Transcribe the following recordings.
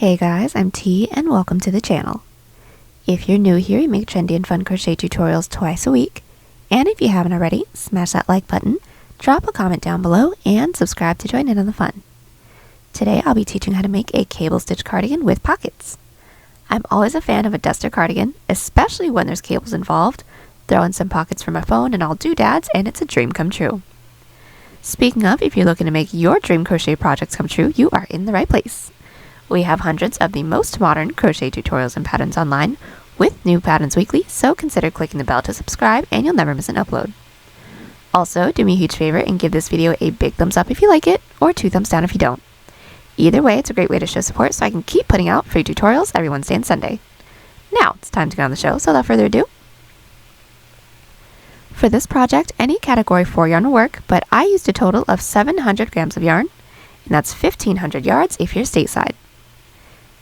Hey guys, I'm T and welcome to the channel. If you're new here, we make trendy and fun crochet tutorials twice a week. And if you haven't already, smash that like button, drop a comment down below, and subscribe to join in on the fun. Today I'll be teaching how to make a cable stitch cardigan with pockets. I'm always a fan of a duster cardigan, especially when there's cables involved. Throw in some pockets for my phone and all doodads, and it's a dream come true. Speaking of, if you're looking to make your dream crochet projects come true, you are in the right place. We have hundreds of the most modern crochet tutorials and patterns online, with new patterns weekly, so consider clicking the bell to subscribe and you'll never miss an upload. Also, do me a huge favor and give this video a big thumbs up if you like it, or 2 thumbs down if you don't. Either way, it's a great way to show support so I can keep putting out free tutorials every Wednesday and Sunday. Now, it's time to get on the show, so without further ado. For this project, any category 4 yarn will work, but I used a total of 700 grams of yarn, and that's 1,500 yards if you're stateside.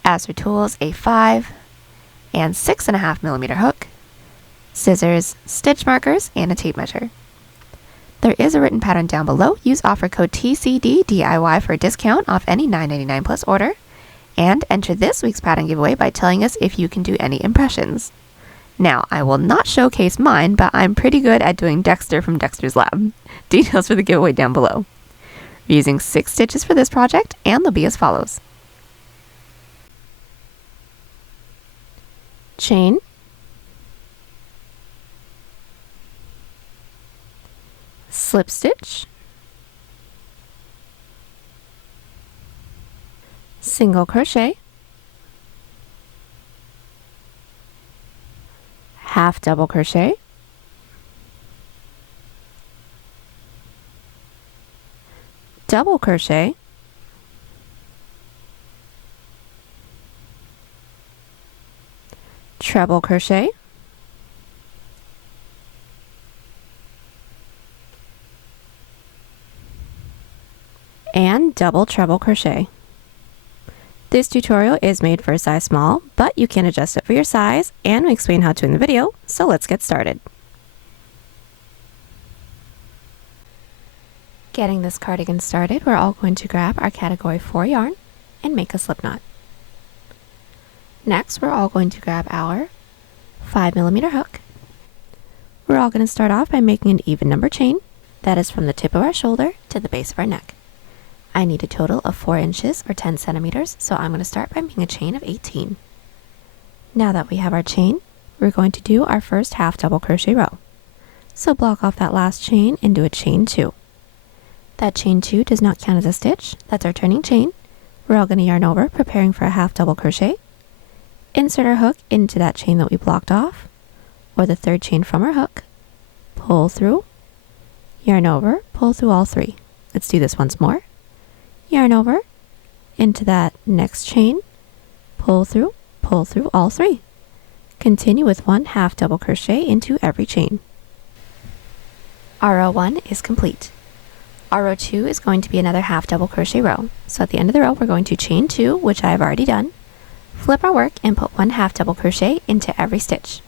As for tools, a 5 and 6.5 millimeter hook, scissors, stitch markers, and a tape measure. There is a written pattern down below. Use offer code TCDDIY for a discount off any $9.99 plus order, and enter this week's pattern giveaway by telling us if you can do any impressions. Now, I will not showcase mine, but I'm pretty good at doing Dexter from Dexter's Lab. Details for the giveaway down below. We're using 6 stitches for this project, and they'll be as follows. Chain, slip stitch, single crochet, half double crochet, double crochet, treble crochet, and double treble crochet. This tutorial is made for a size small, but you can adjust it for your size, and we explain how to in the video, so let's get started. Getting this cardigan started, we're all going to grab our category 4 yarn and make a slip knot. Next, we're all going to grab our 5 millimeter hook. We're all going to start off by making an even number chain that is from the tip of our shoulder to the base of our neck. I need a total of 4 inches or 10 centimeters, so I'm going to start by making a chain of 18. Now that we have our chain, we're going to do our first half double crochet row. So block off that last chain and do a chain 2. That chain 2 does not count as a stitch, that's our turning chain. We're all going to yarn over, preparing for a half double crochet. Insert our hook into that chain that we blocked off, or the third chain from our hook, pull through, yarn over, pull through all 3. Let's do this once more. Yarn over, into that next chain, pull through all 3. Continue with 1 half double crochet into every chain. Our row 1 is complete. Our row 2 is going to be another half double crochet row. So at the end of the row, we're going to chain 2, which I have already done, flip our work, and put 1 half double crochet into every stitch.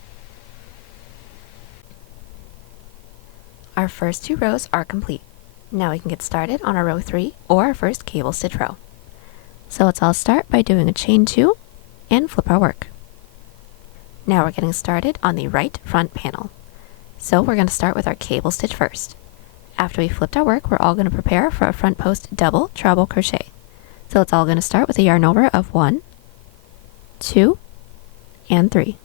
Our first 2 rows are complete. Now we can get started on our row 3, or our first cable stitch row. So let's all start by doing a chain 2 and flip our work. Now we're getting started on the right front panel. So we're going to start with our cable stitch first. After we flipped our work, we're all going to prepare for a front post double treble crochet. So it's all going to start with a yarn over of 1, 2, and 3.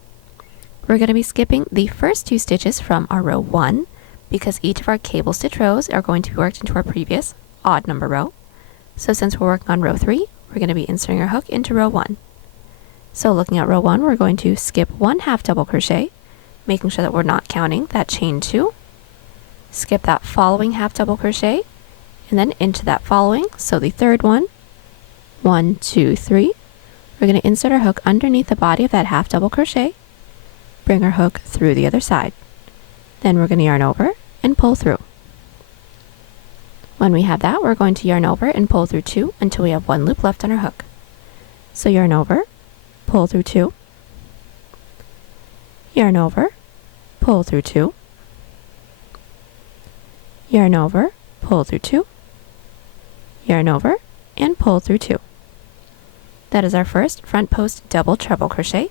We're going to be skipping the first 2 stitches from our row 1 because each of our cable stitch rows are going to be worked into our previous odd number row. So since we're working on row 3, we're going to be inserting our hook into row 1. So looking at row 1, we're going to skip 1 half double crochet, making sure that we're not counting that chain 2, skip that following half double crochet, and then into that following, so the third one, 1, 2, 3. We're going to insert our hook underneath the body of that half double crochet, bring our hook through the other side. Then we're going to yarn over and pull through. When we have that, we're going to yarn over and pull through 2 until we have 1 loop left on our hook. So yarn over, pull through 2, yarn over, pull through 2, yarn over, pull through 2, yarn over, and pull through 2. that is our first front post double treble crochet.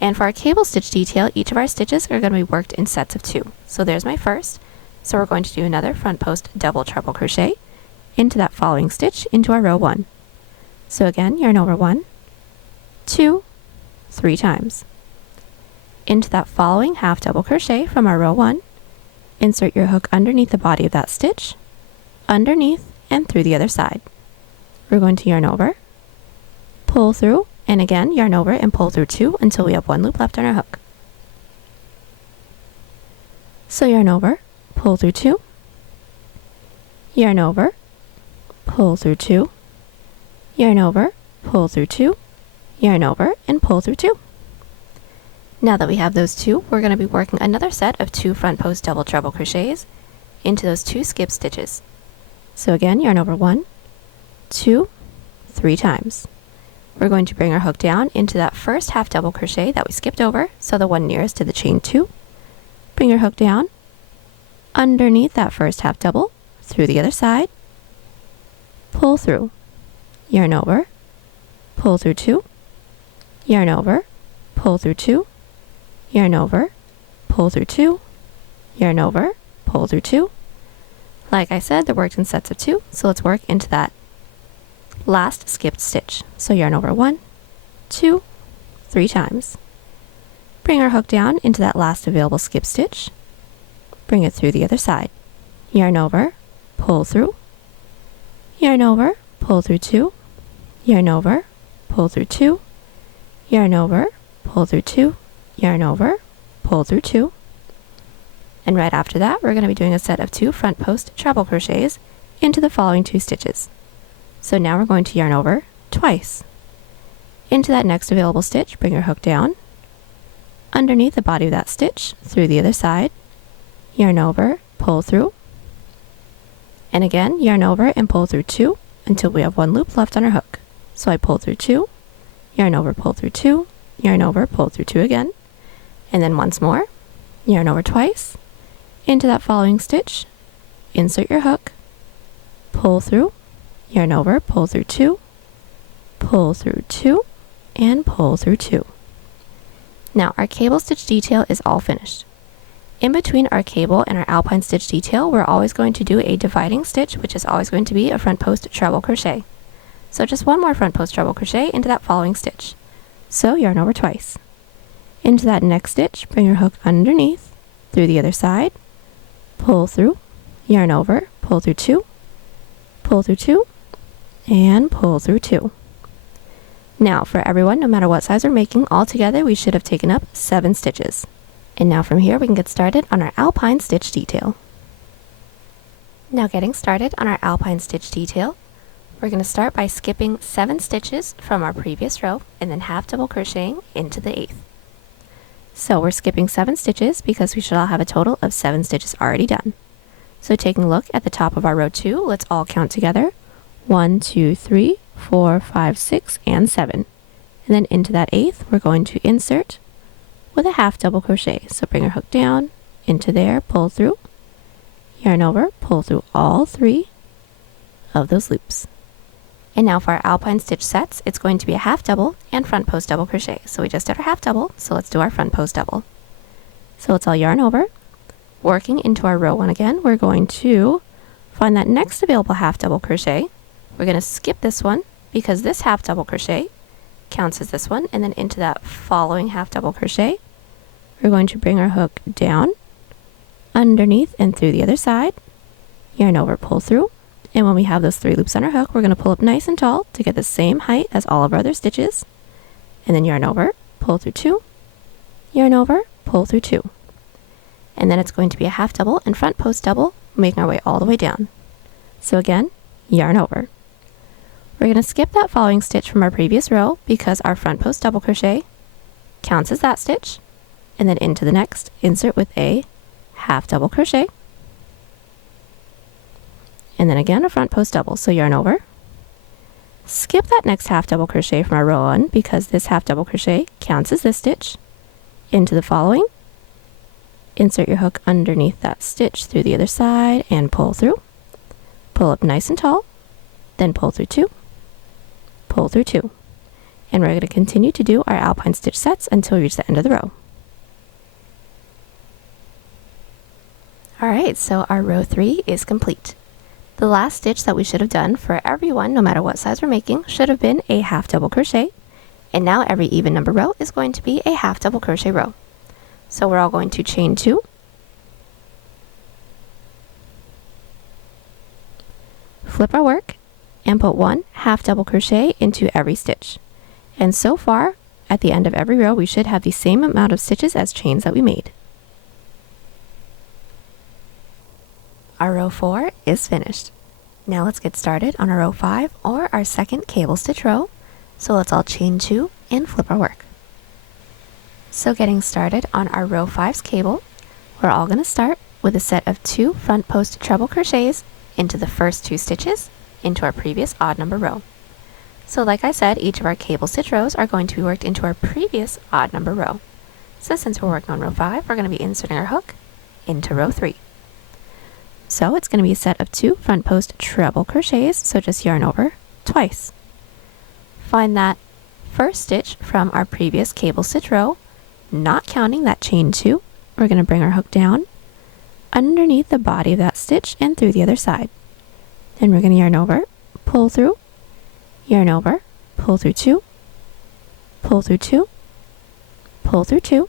And for our cable stitch detail, each of our stitches are going to be worked in sets of 2. So there's my first. So we're going to do another front post double treble crochet into that following stitch into our row 1. So again, yarn over 1, 2, 3 times. Into that following half double crochet from our row 1, insert your hook underneath the body of that stitch, underneath and through the other side. We're going to yarn over, pull through, and again yarn over and pull through 2 until we have 1 loop left on our hook. So yarn over, pull through 2, yarn over, pull through 2, yarn over, pull through 2, yarn over, and pull through 2. Now that we have those 2, we're going to be working another set of 2 front post double treble crochets into those 2 skip stitches. So again, yarn over 1, 2, 3 times. We're going to bring our hook down into that first half double crochet that we skipped over, so the one nearest to the chain 2. Bring your hook down underneath that first half double, through the other side, pull through, yarn over, pull through 2, yarn over, pull through 2, yarn over, pull through 2, yarn over, pull through 2. Like I said, they're worked in sets of 2, so let's work into that last skipped stitch. So yarn over 1, 2, 3 times. Bring our hook down into that last available skip stitch. Bring it through the other side. Yarn over, pull through, yarn over, pull through 2, yarn over, pull through 2, yarn over, pull through 2, yarn over, pull through 2. And right after that, we're going to be doing a set of 2 front post treble crochets into the following 2 stitches. So now we're going to yarn over twice. Into that next available stitch, bring your hook down, underneath the body of that stitch, through the other side, yarn over, pull through, and again, yarn over and pull through 2 until we have 1 loop left on our hook. So I pull through 2, yarn over, pull through 2, yarn over, pull through 2 again, and then once more, yarn over twice, into that following stitch, insert your hook, pull through, yarn over, pull through 2, pull through 2, and pull through 2. Now our cable stitch detail is all finished. In between our cable and our Alpine stitch detail, we're always going to do a dividing stitch, which is always going to be a front post treble crochet. So just 1 more front post treble crochet into that following stitch. So yarn over twice. Into that next stitch, bring your hook underneath, through the other side, pull through, yarn over, pull through 2, pull through 2, and pull through 2. Now for everyone, no matter what size we're making, all together we should have taken up 7 stitches. And now from here we can get started on our Alpine stitch detail. Now getting started on our Alpine stitch detail, we're going to start by skipping 7 stitches from our previous row and then half double crocheting into the 8th. So we're skipping 7 stitches because we should all have a total of 7 stitches already done. So taking a look at the top of our row 2, let's all count together. 1, 2, 3, 4, 5, 6, and 7. And then into that 8th, we're going to insert with a half double crochet. So bring our hook down, into there, pull through, yarn over, pull through all 3 of those loops. And now for our Alpine stitch sets, it's going to be a half double and front post double crochet. So we just did our half double, so let's do our front post double. So let's all yarn over. Working into our row 1 again, we're going to find that next available half double crochet. We're going to skip this one because this half double crochet counts as this one, and then into that following half double crochet, we're going to bring our hook down, underneath and through the other side, yarn over, pull through, and when we have those 3 loops on our hook, we're going to pull up nice and tall to get the same height as all of our other stitches, and then yarn over, pull through 2, yarn over, pull through 2. And then it's going to be a half double and front post double, making our way all the way down. So again, yarn over. We're going to skip that following stitch from our previous row because our front post double crochet counts as that stitch, and then into the next, insert with a half double crochet, and then again a front post double. So yarn over, skip that next half double crochet from our row 1 because this half double crochet counts as this stitch, into the following, insert your hook underneath that stitch through the other side and pull through, pull up nice and tall, then pull through 2, pull through 2. and we're going to continue to do our Alpine stitch sets until we reach the end of the row. Alright, so our row 3 is complete. The last stitch that we should have done for everyone, no matter what size we're making, should have been a half double crochet, and now every even number row is going to be a half double crochet row. So we're all going to chain 2, flip our work, and put 1 half double crochet into every stitch. And so far, at the end of every row, we should have the same amount of stitches as chains that we made. Our row 4 is finished. Now let's get started on our row 5, or our second cable stitch row. So let's all chain 2 and flip our work. So getting started on our row 5's cable, we're all going to start with a set of 2 front post treble crochets into the first 2 stitches into our previous odd number row. So like I said, each of our cable stitch rows are going to be worked into our previous odd number row. So since we're working on row 5, we're going to be inserting our hook into row 3. So it's going to be a set of 2 front post treble crochets, so just yarn over twice. Find that first stitch from our previous cable stitch row, not counting that chain 2. We're going to bring our hook down underneath the body of that stitch and through the other side. Then we're going to yarn over, pull through, yarn over, pull through 2, pull through 2, pull through 2,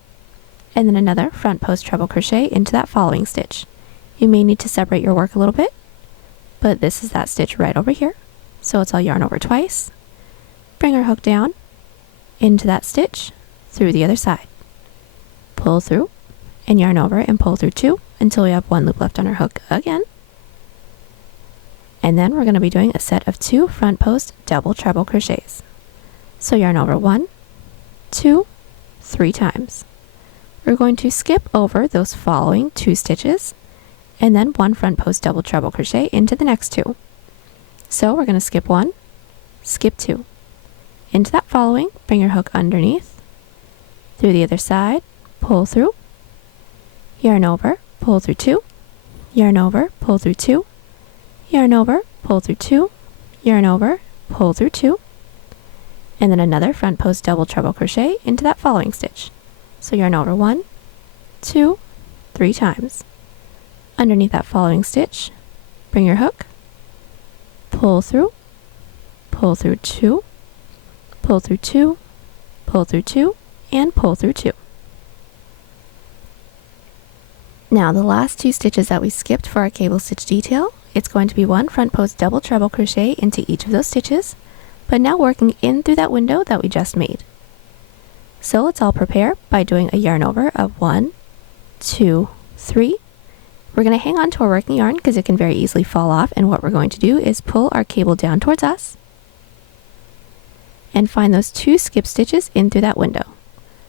and then another front post treble crochet into that following stitch. You may need to separate your work a little bit, but this is that stitch right over here. So it's all yarn over twice, bring our hook down into that stitch through the other side, pull through, and yarn over and pull through 2 until we have 1 loop left on our hook again. And then we're going to be doing a set of 2 front post double treble crochets. So yarn over 1, 2, 3 times. We're going to skip over those following 2 stitches and then 1 front post double treble crochet into the next 2. So we're going to skip 1, skip 2. Into that following, bring your hook underneath, through the other side, pull through, yarn over, pull through 2, yarn over, pull through 2, yarn over, pull through 2, yarn over, pull through 2, and then another front post double treble crochet into that following stitch. So yarn over 1, 2, 3 times. Underneath that following stitch, bring your hook, pull through 2, pull through 2, pull through 2, and pull through 2. Now the last 2 stitches that we skipped for our cable stitch detail, it's going to be 1 front post double treble crochet into each of those stitches, but now working in through that window that we just made. So let's all prepare by doing a yarn over of 1, 2, 3. We're going to hang on to our working yarn because it can very easily fall off, and what we're going to do is pull our cable down towards us and find those 2 skip stitches in through that window.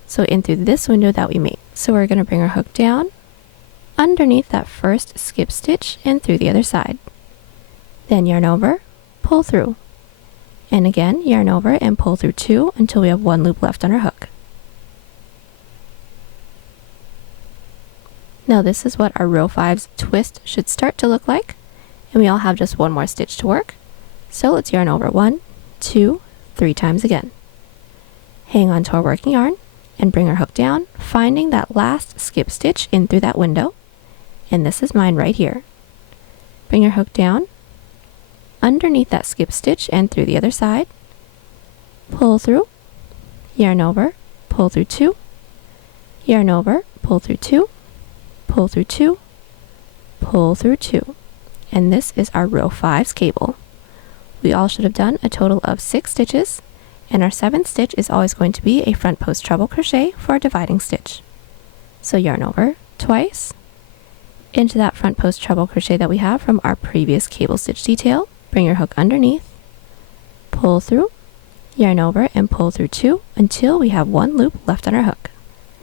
So in through this window that we made. So we're going to bring our hook down underneath that first skip stitch and through the other side. Then yarn over, pull through, and again yarn over and pull through 2 until we have 1 loop left on our hook. Now this is what our row 5's twist should start to look like, and we all have just 1 more stitch to work. So let's yarn over 1, 2, 3 times again. Hang on to our working yarn and bring our hook down, finding that last skip stitch in through that window, and this is mine right here. Bring your hook down underneath that skip stitch and through the other side, pull through, yarn over, pull through 2, yarn over, pull through 2, pull through 2, pull through 2, and this is our row 5's cable. We all should have done a total of 6 stitches, and our 7th stitch is always going to be a front post treble crochet for a dividing stitch. So yarn over twice into that front post treble crochet that we have from our previous cable stitch detail, bring your hook underneath, pull through, yarn over and pull through 2 until we have 1 loop left on our hook.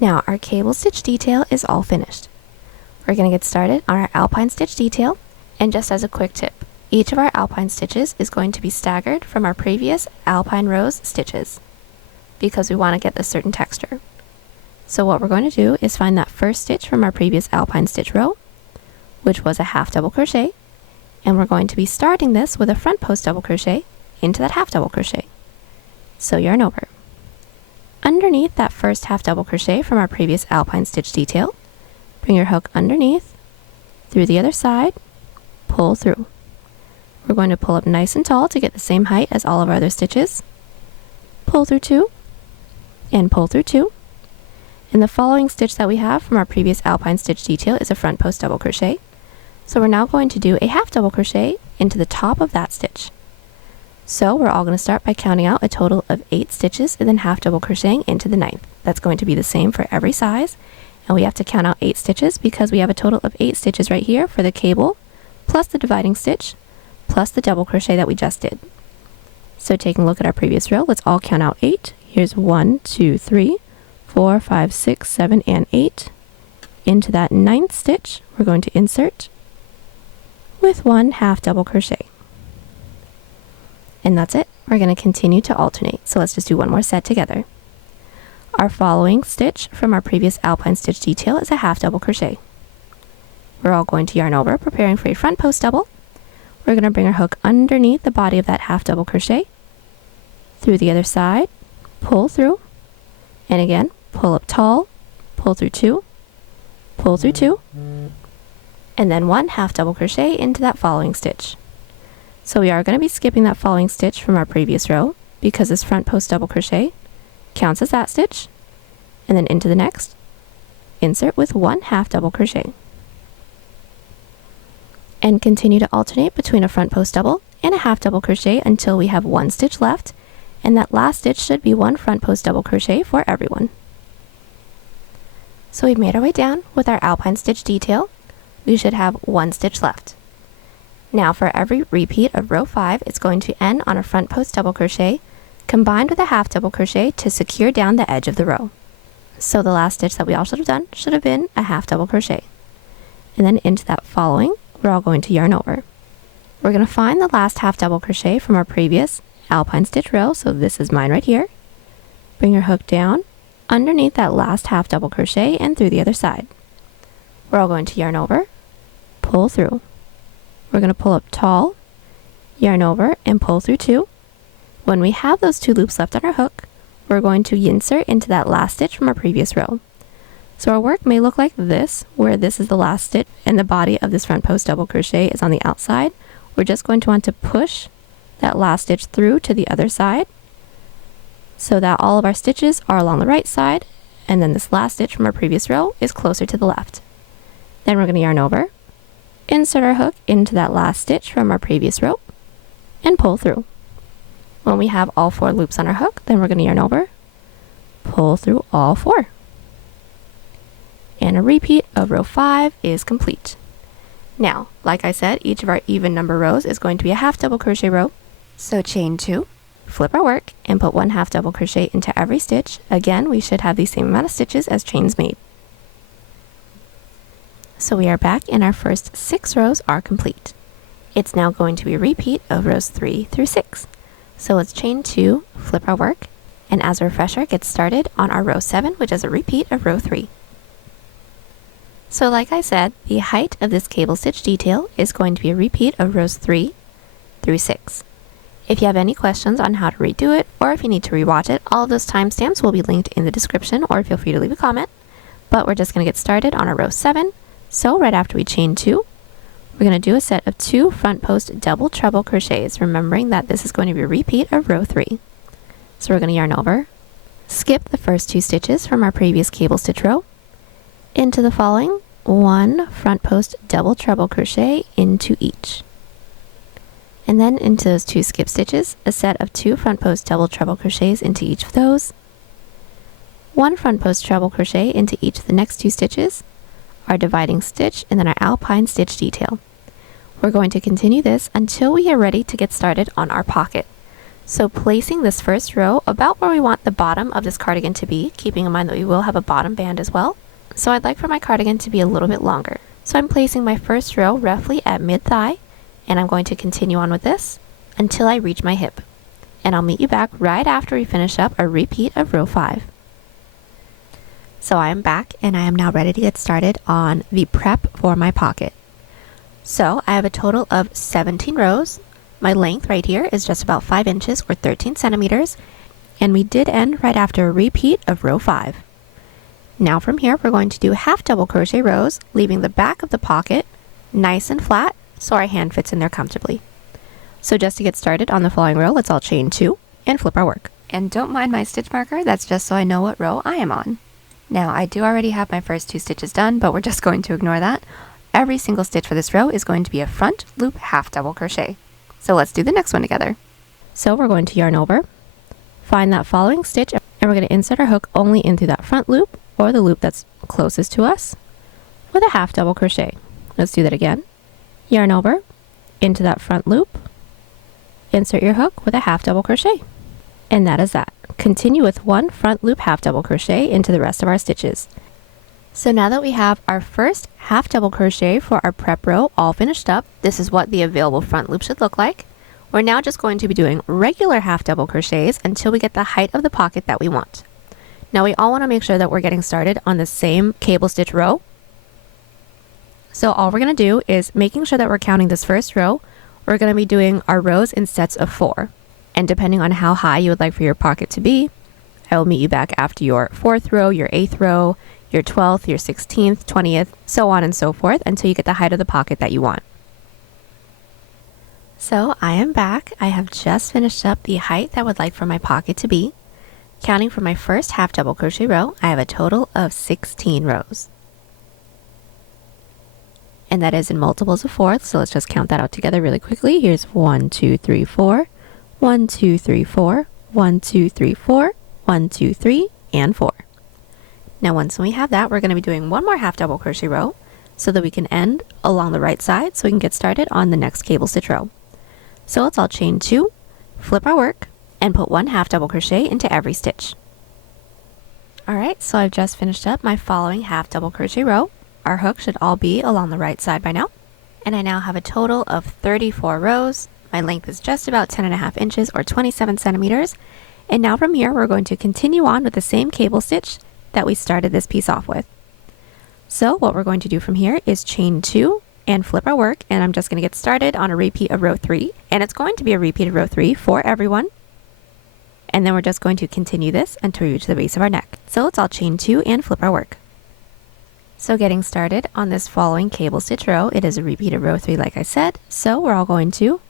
Now our cable stitch detail is all finished. We're going to get started on our Alpine stitch detail, and just as a quick tip, each of our Alpine stitches is going to be staggered from our previous Alpine rows stitches because we want to get a certain texture. So what we're going to do is find that first stitch from our previous Alpine stitch row, which was a half double crochet, and we're going to be starting this with a front post double crochet into that half double crochet. So yarn over, underneath that first half double crochet from our previous Alpine stitch detail. Bring your hook underneath, through the other side, pull through. We're going to pull up nice and tall to get the same height as all of our other stitches. Pull through 2, and pull through 2. And the following stitch that we have from our previous Alpine stitch detail is a front post double crochet. So we're now going to do a half double crochet into the top of that stitch. So we're all going to start by counting out a total of 8 stitches and then half double crocheting into the 9th. That's going to be the same for every size. And we have to count out 8 stitches because we have a total of 8 stitches right here for the cable, plus the dividing stitch, plus the double crochet that we just did. So taking a look at our previous row, let's all count out 8. Here's 1, 2, 3, 4, 5, 6, 7, and 8. Into that 9th stitch, we're going to insert with 1 half double crochet. And that's it. We're going to continue to alternate. So let's just do one more set together. Our following stitch from our previous Alpine stitch detail is a half double crochet. We're all going to yarn over, preparing for a front post double. We're going to bring our hook underneath the body of that half double crochet, through the other side, pull through, and again, pull up tall, pull through 2, pull through 2, and then 1 half double crochet into that following stitch. So we are going to be skipping that following stitch from our previous row because this front post double crochet counts as that stitch, and then into the next, insert with 1 half double crochet. And continue to alternate between a front post double and a half double crochet until we have 1 stitch left, and that last stitch should be 1 front post double crochet for everyone. So we've made our way down with our Alpine stitch detail. We should have 1 stitch left. Now for every repeat of row 5, it's going to end on a front post double crochet combined with a half double crochet to secure down the edge of the row. So the last stitch that we all should have done should have been a half double crochet. And then into that following, we're all going to yarn over. We're going to find the last half double crochet from our previous Alpine stitch row, so this is mine right here. Bring your hook down underneath that last half double crochet and through the other side. We're all going to yarn over, pull through. We're going to pull up tall, yarn over, and pull through 2. When we have those 2 loops left on our hook, we're going to insert into that last stitch from our previous row. So our work may look like this, where this is the last stitch and the body of this front post double crochet is on the outside. We're just going to want to push that last stitch through to the other side so that all of our stitches are along the right side, and then this last stitch from our previous row is closer to the left. Then we're going to yarn over, insert our hook into that last stitch from our previous row, and pull through. When we have all 4 loops on our hook, then we're going to yarn over, pull through all 4. And a repeat of row 5 is complete. Now, like I said, each of our even number rows is going to be a half double crochet row. So chain 2, flip our work, and put 1 half double crochet into every stitch. Again, we should have the same amount of stitches as chains made. So we are back and our first 6 rows are complete. It's now going to be a repeat of rows 3 through 6. So let's chain 2, flip our work, and as a refresher, get started on our row 7, which is a repeat of row 3. So like I said, the height of this cable stitch detail is going to be a repeat of rows 3 through 6. If you have any questions on how to redo it, or if you need to rewatch it, all of those timestamps will be linked in the description, or feel free to leave a comment. But we're just going to get started on our row 7. So right after we chain 2, we're going to do a set of 2 front post double treble crochets, remembering that this is going to be a repeat of row 3. So we're going to yarn over, skip the first 2 stitches from our previous cable stitch row, into the following 1 front post double treble crochet into each. And then into those 2 skip stitches, a set of 2 front post double treble crochets into each of those, 1 front post treble crochet into each of the next 2 stitches, our dividing stitch, and then our Alpine stitch detail. We're going to continue this until we are ready to get started on our pocket. So placing this first row about where we want the bottom of this cardigan to be, keeping in mind that we will have a bottom band as well. So I'd like for my cardigan to be a little bit longer. So I'm placing my first row roughly at mid-thigh, and I'm going to continue on with this until I reach my hip. And I'll meet you back right after we finish up a repeat of row 5. So I am back and I am now ready to get started on the prep for my pocket. So I have a total of 17 rows. My length right here is just about 5 inches or 13 centimeters. and we did end right after a repeat of row 5. Now from here we're going to do half double crochet rows, leaving the back of the pocket nice and flat so our hand fits in there comfortably. So just to get started on the following row, let's all chain 2 and flip our work. And don't mind my stitch marker, that's just so I know what row I am on. Now I do already have my first 2 stitches done, but we're just going to ignore that. Every single stitch for this row is going to be a front loop half double crochet. So let's do the next one together. So we're going to yarn over, find that following stitch, and we're going to insert our hook only into that front loop or the loop that's closest to us with a half double crochet. Let's do that again. Yarn over into that front loop, insert your hook with a half double crochet. And that is that. Continue with 1 front loop half double crochet into the rest of our stitches. So now that we have our first half double crochet for our prep row all finished up, this is what the available front loop should look like. We're now just going to be doing regular half double crochets until we get the height of the pocket that we want. Now we all want to make sure that we're getting started on the same cable stitch row. So all we're going to do is making sure that we're counting this first row, we're going to be doing our rows in sets of 4. And depending on how high you would like for your pocket to be, I will meet you back after your 4th row, your 8th row, your 12th, your 16th, 20th, so on and so forth until you get the height of the pocket that you want. So I am back. I have just finished up the height that I would like for my pocket to be. Counting from my first half double crochet row, I have a total of 16 rows. And that is in multiples of 4, so let's just count that out together really quickly. Here's 1, 2, 3, 4, 1, 2, 3, 4, 1, 2, 3, 4, 1, 2, 3, and 4. Now once we have that, we're going to be doing 1 more half double crochet row so that we can end along the right side so we can get started on the next cable stitch row. So let's all chain 2, flip our work, and put 1 half double crochet into every stitch. Alright, so I've just finished up my following half double crochet row. Our hook should all be along the right side by now. And I now have a total of 34 rows. My length is just about 10.5 inches or 27 centimeters. And now from here, we're going to continue on with the same cable stitch that we started this piece off with. So what we're going to do from here is chain 2 and flip our work. And I'm just going to get started on a repeat of row 3. And it's going to be a repeat of row 3 for everyone. And then we're just going to continue this until we reach the base of our neck. So let's all chain 2 and flip our work. So getting started on this following cable stitch row, it is a repeat of row 3 like I said. So we're all going to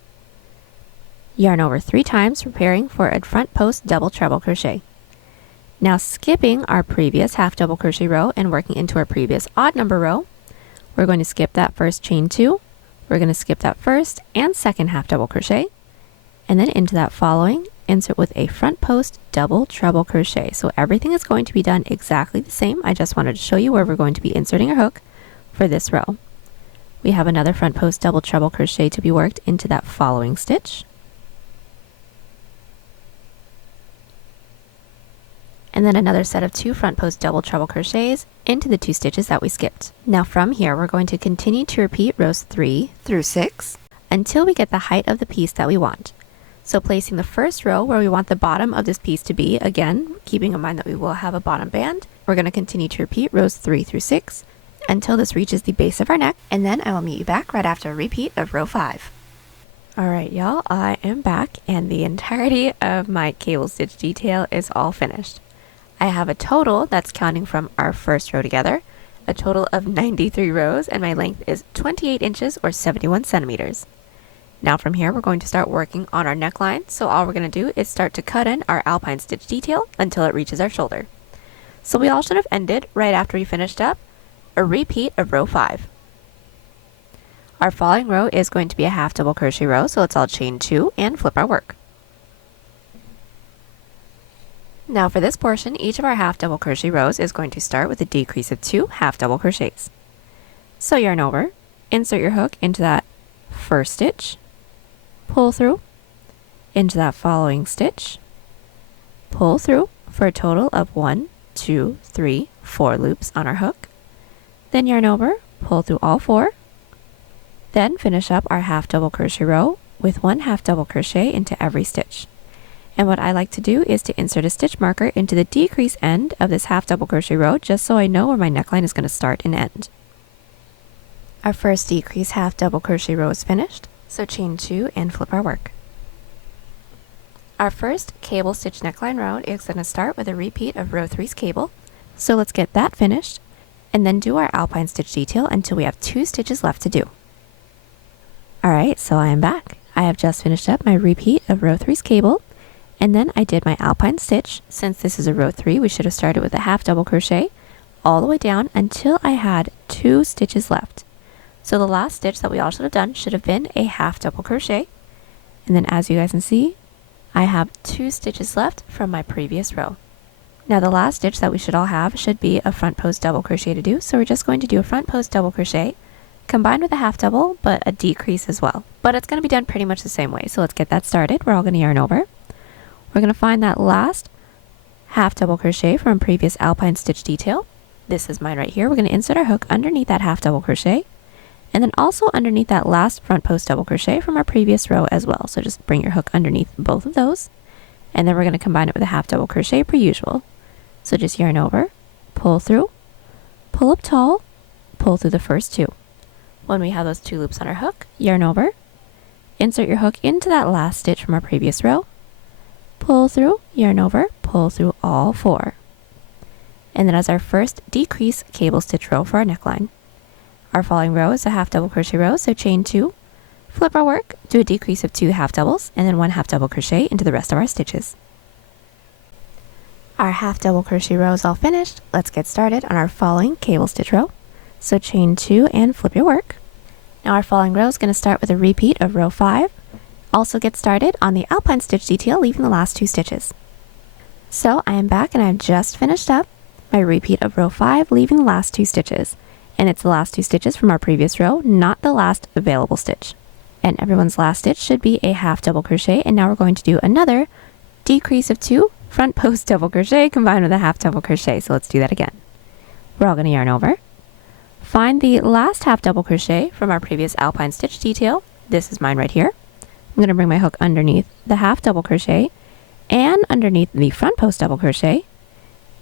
yarn over 3 times, preparing for a front post double treble crochet. Now skipping our previous half double crochet row and working into our previous odd number row, we're going to skip that first chain 2, we're going to skip that first and second half double crochet, and then into that following, insert with a front post double treble crochet. So everything is going to be done exactly the same. I just wanted to show you where we're going to be inserting our hook for this row. We have another front post double treble crochet to be worked into that following stitch. And then another set of 2 front post double treble crochets into the 2 stitches that we skipped. Now from here, we're going to continue to repeat rows 3 through 6 until we get the height of the piece that we want. So placing the first row where we want the bottom of this piece to be, again, keeping in mind that we will have a bottom band, we're going to continue to repeat rows 3 through 6 until this reaches the base of our neck, and then I will meet you back right after a repeat of row 5. Alright y'all, I am back and the entirety of my cable stitch detail is all finished. I have a total, that's counting from our first row together, a total of 93 rows, and my length is 28 inches or 71 centimeters. Now from here, we're going to start working on our neckline. So all we're going to do is start to cut in our Alpine stitch detail until it reaches our shoulder. So we all should have ended right after we finished up a repeat of row 5. Our following row is going to be a half double crochet row, so let's all chain 2 and flip our work. Now for this portion, each of our half double crochet rows is going to start with a decrease of 2 half double crochets. So yarn over, insert your hook into that first stitch, pull through, into that following stitch, pull through for a total of 1, 2, 3, 4 loops on our hook, then yarn over, pull through all 4, then finish up our half double crochet row with 1 half double crochet into every stitch. And what I like to do is to insert a stitch marker into the decrease end of this half double crochet row just so I know where my neckline is going to start and end. Our first decrease half double crochet row is finished, so chain 2 and flip our work. Our first cable stitch neckline row is going to start with a repeat of row 3's cable. So let's get that finished and then do our Alpine stitch detail until we have 2 stitches left to do. Alright, so I am back. I have just finished up my repeat of row 3's cable, and then I did my Alpine stitch. Since this is a row 3, we should have started with a half double crochet all the way down until I had 2 stitches left. So the last stitch that we all should have done should have been a half double crochet, and then as you guys can see, I have 2 stitches left from my previous row. Now the last stitch that we should all have should be a front post double crochet to do, so we're just going to do a front post double crochet combined with a half double, but a decrease as well. But it's going to be done pretty much the same way, so let's get that started. We're all going to yarn over. We're going to find that last half double crochet from previous Alpine stitch detail. This is mine right here. We're going to insert our hook underneath that half double crochet, and then also underneath that last front post double crochet from our previous row as well. So just bring your hook underneath both of those, and then we're going to combine it with a half double crochet per usual. So just yarn over, pull through, pull up tall, pull through the first 2. When we have those 2 loops on our hook, yarn over, insert your hook into that last stitch from our previous row, pull through, yarn over, pull through all 4. And then as our first decrease cable stitch row for our neckline. Our following row is a half double crochet row, so chain 2, flip our work, do a decrease of 2 half doubles, and then 1 half double crochet into the rest of our stitches. Our half double crochet row is all finished. Let's get started on our following cable stitch row. So chain 2 and flip your work. Now our following row is going to start with a repeat of row 5. Also get started on the Alpine stitch detail, leaving the last 2 stitches. So I am back and I've just finished up my repeat of row 5, leaving the last 2 stitches. And it's the last 2 stitches from our previous row, not the last available stitch. And everyone's last stitch should be a half double crochet, and now we're going to do another decrease of 2 front post double crochet combined with a half double crochet. So let's do that again. We're all going to yarn over. Find the last half double crochet from our previous Alpine stitch detail. This is mine right here. I'm going to bring my hook underneath the half double crochet and underneath the front post double crochet,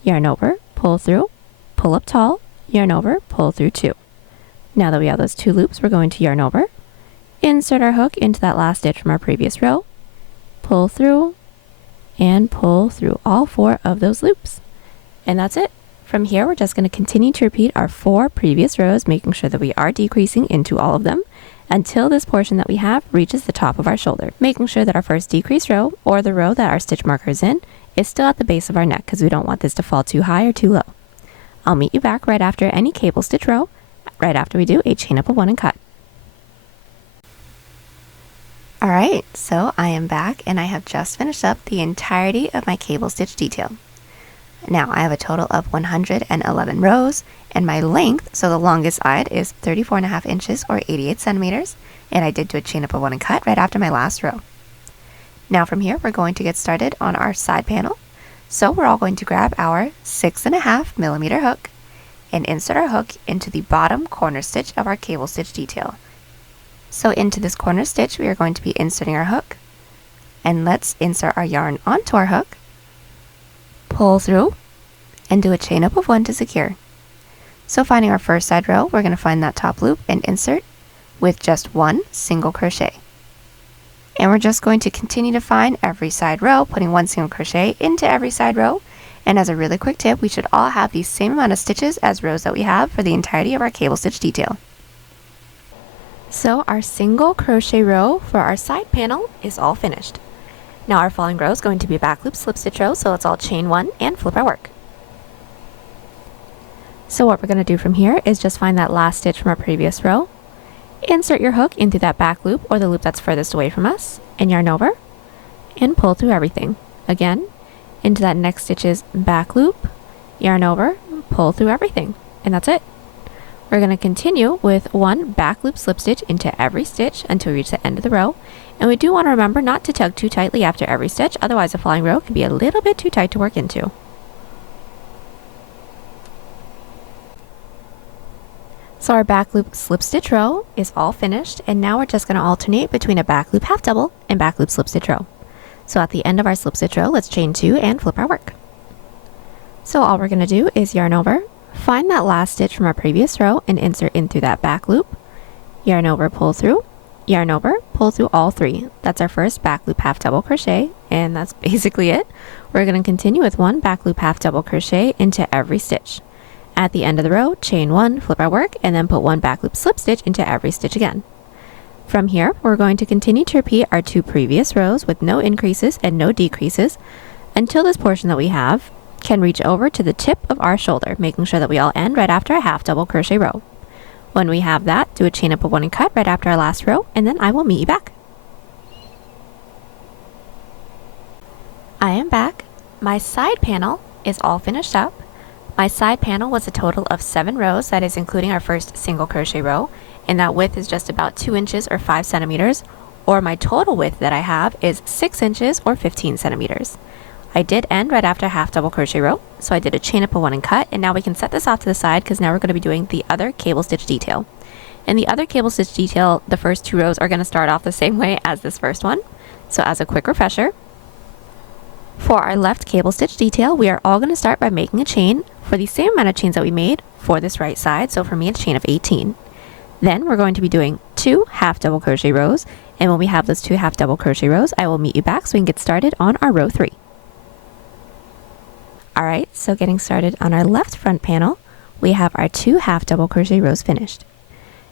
yarn over, pull through, pull up tall, yarn over, pull through 2. Now that we have those 2 loops, we're going to yarn over, insert our hook into that last stitch from our previous row, pull through, and pull through all 4 of those loops. And that's it. From here, we're just going to continue to repeat our 4 previous rows, making sure that we are decreasing into all of them until this portion that we have reaches the top of our shoulder, making sure that our first decrease row, or the row that our stitch marker is in, is still at the base of our neck because we don't want this to fall too high or too low. I'll meet you back right after any cable stitch row, right after we do a chain up of 1 and cut. Alright, so I am back and I have just finished up the entirety of my cable stitch detail. Now I have a total of 111 rows, and my length, so the longest side, is 34.5 inches or 88 centimeters, and I did do a chain up of 1 and cut right after my last row. Now from here we're going to get started on our side panel. So we're all going to grab our 6.5 millimeter hook and insert our hook into the bottom corner stitch of our cable stitch detail. So into this corner stitch we are going to be inserting our hook, and let's insert our yarn onto our hook, pull through, and do a chain up of 1 to secure. So finding our first side row, we're going to find that top loop and insert with just 1 single crochet. And we're just going to continue to find every side row, putting 1 single crochet into every side row. And as a really quick tip, we should all have the same amount of stitches as rows that we have for the entirety of our cable stitch detail. So our single crochet row for our side panel is all finished. Now our following row is going to be a back loop slip stitch row, so let's all chain 1 and flip our work. So what we're going to do from here is just find that last stitch from our previous row, insert your hook into that back loop or the loop that's furthest away from us, and yarn over, and pull through everything. Again, into that next stitch's back loop, yarn over, pull through everything, and that's it. We're going to continue with 1 back loop slip stitch into every stitch until we reach the end of the row, and we do want to remember not to tug too tightly after every stitch, otherwise the following row can be a little bit too tight to work into. So our back loop slip stitch row is all finished, and now we're just going to alternate between a back loop half double and back loop slip stitch row. So at the end of our slip stitch row, let's chain 2 and flip our work. So all we're going to do is yarn over, Find that last stitch from our previous row and insert in through that back loop. Yarn over, pull through, yarn over, pull through all 3. That's our first back loop half double crochet, and that's basically it. We're going to continue with 1 back loop half double crochet into every stitch. At the end of the row, chain 1, flip our work, and then put 1 back loop slip stitch into every stitch again. From here, we're going to continue to repeat our 2 previous rows with no increases and no decreases until this portion that we have can reach over to the tip of our shoulder, making sure that we all end right after a half double crochet row. When we have that, do a chain up of 1 and cut right after our last row, and then I will meet you back. I am back. My side panel is all finished up. My side panel was a total of 7 rows, that is including our first single crochet row, and that width is just about 2 inches or 5 centimeters, or my total width that I have is 6 inches or 15 centimeters. I did end right after a half double crochet row, so I did a chain up of 1 and cut, and now we can set this off to the side because now we're going to be doing the other cable stitch detail. In the other cable stitch detail, the first 2 rows are going to start off the same way as this first one. So as a quick refresher, for our left cable stitch detail, we are all going to start by making a chain for the same amount of chains that we made for this right side. So for me, it's a chain of 18. Then we're going to be doing 2 half double crochet rows, and when we have those 2 half double crochet rows, I will meet you back so we can get started on our row 3. Alright, so getting started on our left front panel, we have our 2 half double crochet rows finished.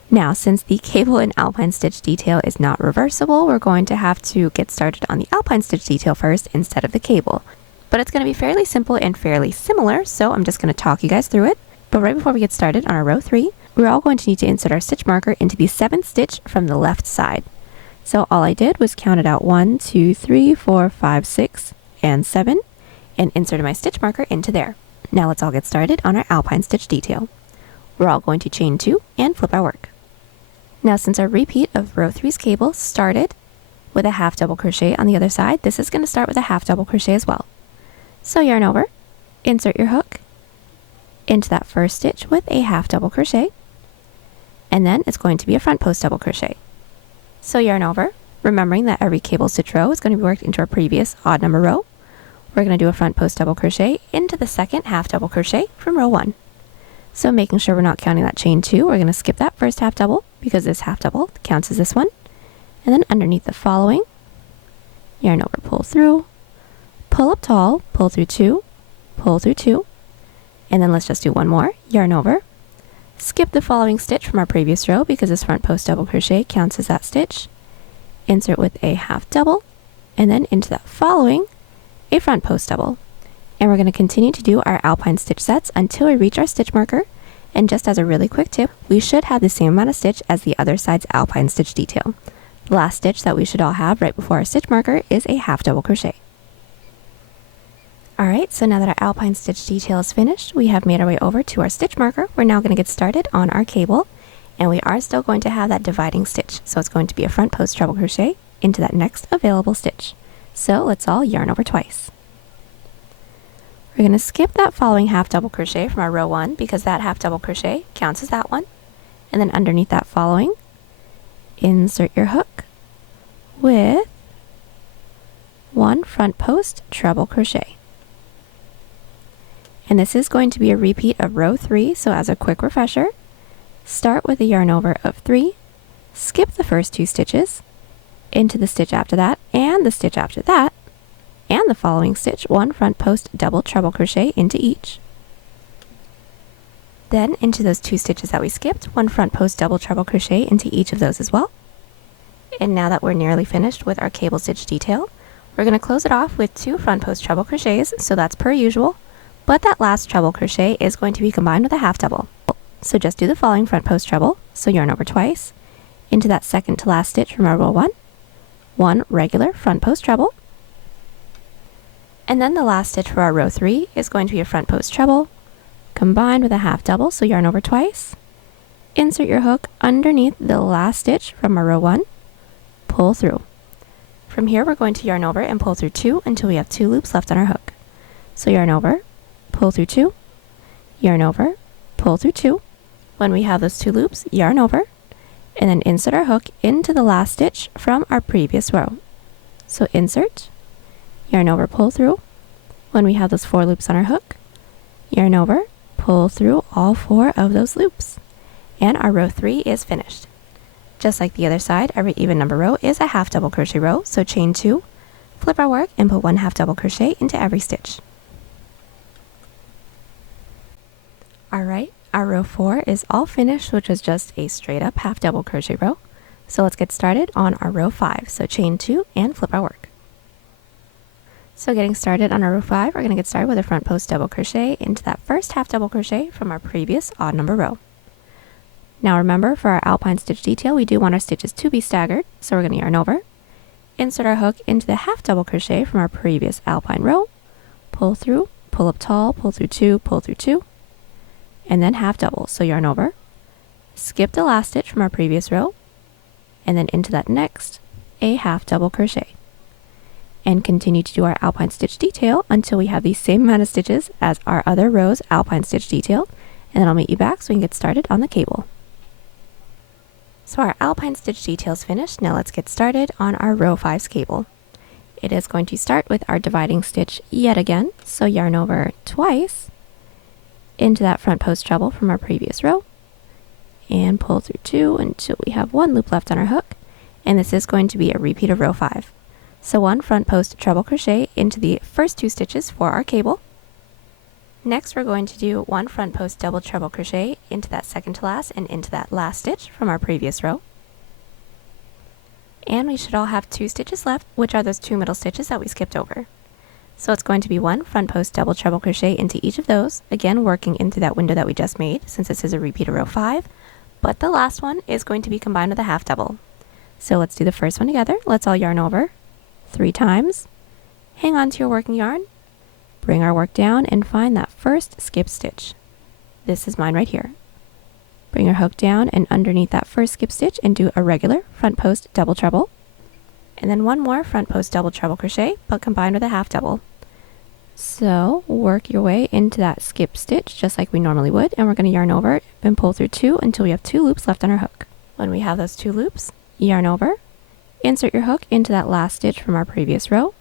Now, since the cable and Alpine stitch detail is not reversible, we're going to have to get started on the Alpine stitch detail first instead of the cable. But it's going to be fairly simple and fairly similar, so I'm just going to talk you guys through it. But right before we get started on our row 3, we're all going to need to insert our stitch marker into the 7th stitch from the left side. So all I did was count it out 1, 2, 3, 4, 5, 6, and 7. And inserted my stitch marker into there. Now let's all get started on our Alpine stitch detail. We're all going to chain 2 and flip our work. Now since our repeat of row 3's cable started with a half double crochet on the other side, this is going to start with a half double crochet as well. So yarn over, insert your hook into that first stitch with a half double crochet, and then it's going to be a front post double crochet. So yarn over, remembering that every cable stitch row is going to be worked into our previous odd number row. We're going to do a front post double crochet into the second half double crochet from row 1. So making sure we're not counting that chain 2, we're going to skip that first half double because this half double counts as this one. And then underneath the following, yarn over, pull through, pull up tall, pull through 2, pull through 2, and then let's just do one more, yarn over, skip the following stitch from our previous row because this front post double crochet counts as that stitch, insert with a half double, and then into that following, a front post double. And we're going to continue to do our Alpine stitch sets until we reach our stitch marker. And just as a really quick tip, we should have the same amount of stitch as the other side's Alpine stitch detail. The last stitch that we should all have right before our stitch marker is a half double crochet. Alright, so now that our Alpine stitch detail is finished, we have made our way over to our stitch marker. We're now going to get started on our cable, and we are still going to have that dividing stitch. So it's going to be a front post treble crochet into that next available stitch. So let's all yarn over twice. We're going to skip that following half double crochet from our row 1 because that half double crochet counts as that one. And then underneath that following, insert your hook with 1 front post treble crochet. And this is going to be a repeat of row 3, so as a quick refresher, start with a yarn over of 3, skip the first 2 stitches, into the stitch after that, and the stitch after that, and the following stitch, 1 front post double treble crochet into each. Then into those 2 stitches that we skipped, 1 front post double treble crochet into each of those as well. And now that we're nearly finished with our cable stitch detail, we're going to close it off with 2 front post treble crochets, so that's per usual, but that last treble crochet is going to be combined with a half double. So just do the following front post treble, so yarn over twice, into that second to last stitch from our row 1, 1 regular front post treble, and then the last stitch for our row 3 is going to be a front post treble, combined with a half double, so yarn over twice, insert your hook underneath the last stitch from our row 1, pull through. From here we're going to yarn over and pull through 2 until we have 2 loops left on our hook. So yarn over, pull through 2, yarn over, pull through 2. When we have those 2 loops, yarn over, and then insert our hook into the last stitch from our previous row. So insert, yarn over, pull through. When we have those 4 loops on our hook, yarn over, pull through all 4 of those loops. And our row 3 is finished. Just like the other side, every even number row is a half double crochet row, so chain 2, flip our work, and put 1 half double crochet into every stitch. Alright, our row 4 is all finished, which was just a straight up half double crochet row. So let's get started on our row 5, so chain 2 and flip our work. So getting started on our row 5, we're going to get started with a front post double crochet into that first half double crochet from our previous odd number row. Now remember, for our Alpine stitch detail, we do want our stitches to be staggered, so we're going to yarn over, insert our hook into the half double crochet from our previous Alpine row, pull through, pull up tall, pull through 2, pull through 2, and then half double, so yarn over, skip the last stitch from our previous row, and then into that next, a half double crochet. And continue to do our Alpine stitch detail until we have the same amount of stitches as our other row's Alpine stitch detail, and then I'll meet you back so we can get started on the cable. So our Alpine stitch detail is finished. Now let's get started on our row 5's cable. It is going to start with our dividing stitch yet again, so yarn over twice into that front post treble from our previous row and pull through 2 until we have 1 loop left on our hook, and this is going to be a repeat of row 5. So 1 front post treble crochet into the first 2 stitches for our cable. Next, we're going to do 1 front post double treble crochet into that second to last and into that last stitch from our previous row. And we should all have 2 stitches left, which are those 2 middle stitches that we skipped over. So it's going to be 1 front post double treble crochet into each of those, again working into that window that we just made, since this is a repeat of row 5, but the last one is going to be combined with a half double. So let's do the first one together. Let's all yarn over 3 times, hang on to your working yarn, bring our work down and find that first skip stitch. This is mine right here. Bring your hook down and underneath that first skip stitch and do a regular front post double treble. And then 1 more front post double treble crochet, but combined with a half double. So work your way into that skip stitch just like we normally would, and we're going to yarn over and pull through 2 until we have 2 loops left on our hook. When we have those 2 loops, yarn over, insert your hook into that last stitch from our previous row,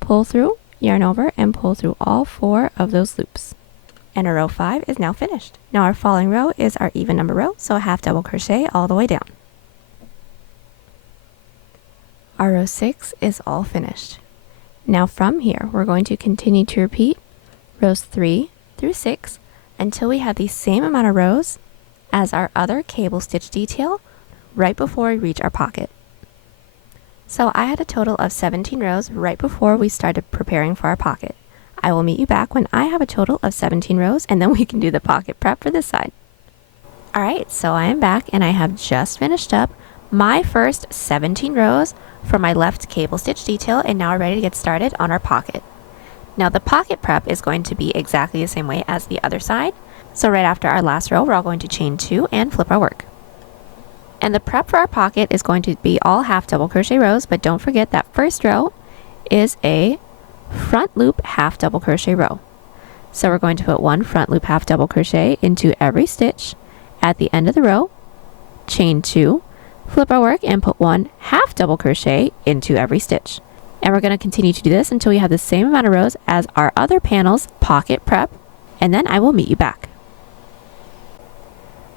pull through, yarn over, and pull through all 4 of those loops. And our row 5 is now finished. Now our following row is our even number row, so a half double crochet all the way down. Our row 6 is all finished. Now from here, we're going to continue to repeat rows 3 through 6 until we have the same amount of rows as our other cable stitch detail right before we reach our pocket. So I had a total of 17 rows right before we started preparing for our pocket. I will meet you back when I have a total of 17 rows, and then we can do the pocket prep for this side. Alright, so I am back and I have just finished up my first 17 rows for my left cable stitch detail, and now we're ready to get started on our pocket. Now the pocket prep is going to be exactly the same way as the other side. So right after our last row, we're all going to chain 2 and flip our work. And the prep for our pocket is going to be all half double crochet rows, but don't forget that first row is a front loop half double crochet row. So we're going to put 1 front loop half double crochet into every stitch at the end of the row, chain 2, flip our work, and put 1 half double crochet into every stitch. And we're going to continue to do this until we have the same amount of rows as our other panel's pocket prep, and then I will meet you back.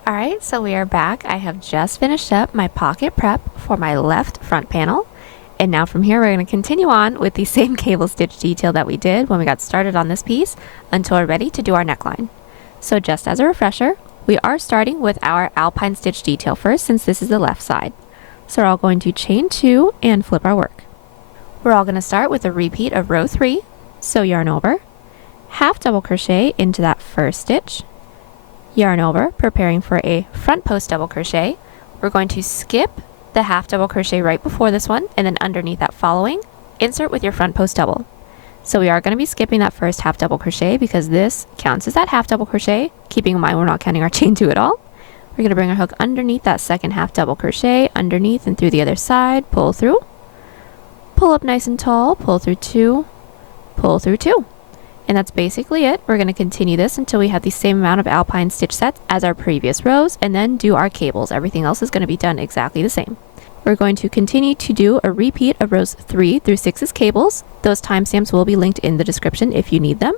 Alright, so we are back. I have just finished up my pocket prep for my left front panel. And now from here, we're going to continue on with the same cable stitch detail that we did when we got started on this piece until we're ready to do our neckline. So just as a refresher, we are starting with our Alpine stitch detail first, since this is the left side. So we're all going to chain 2 and flip our work. We're all going to start with a repeat of row 3. So yarn over, half double crochet into that first stitch, yarn over, preparing for a front post double crochet. We're going to skip the half double crochet right before this one, and then underneath that following, insert with your front post double. So we are going to be skipping that first half double crochet because this counts as that half double crochet, keeping in mind we're not counting our chain 2 at all. We're going to bring our hook underneath that second half double crochet, underneath and through the other side, pull through, pull up nice and tall, pull through 2, pull through 2. And that's basically it. We're going to continue this until we have the same amount of Alpine stitch sets as our previous rows, and then do our cables. Everything else is going to be done exactly the same. We're going to continue to do a repeat of rows 3 through 6's cables. Those timestamps will be linked in the description if you need them,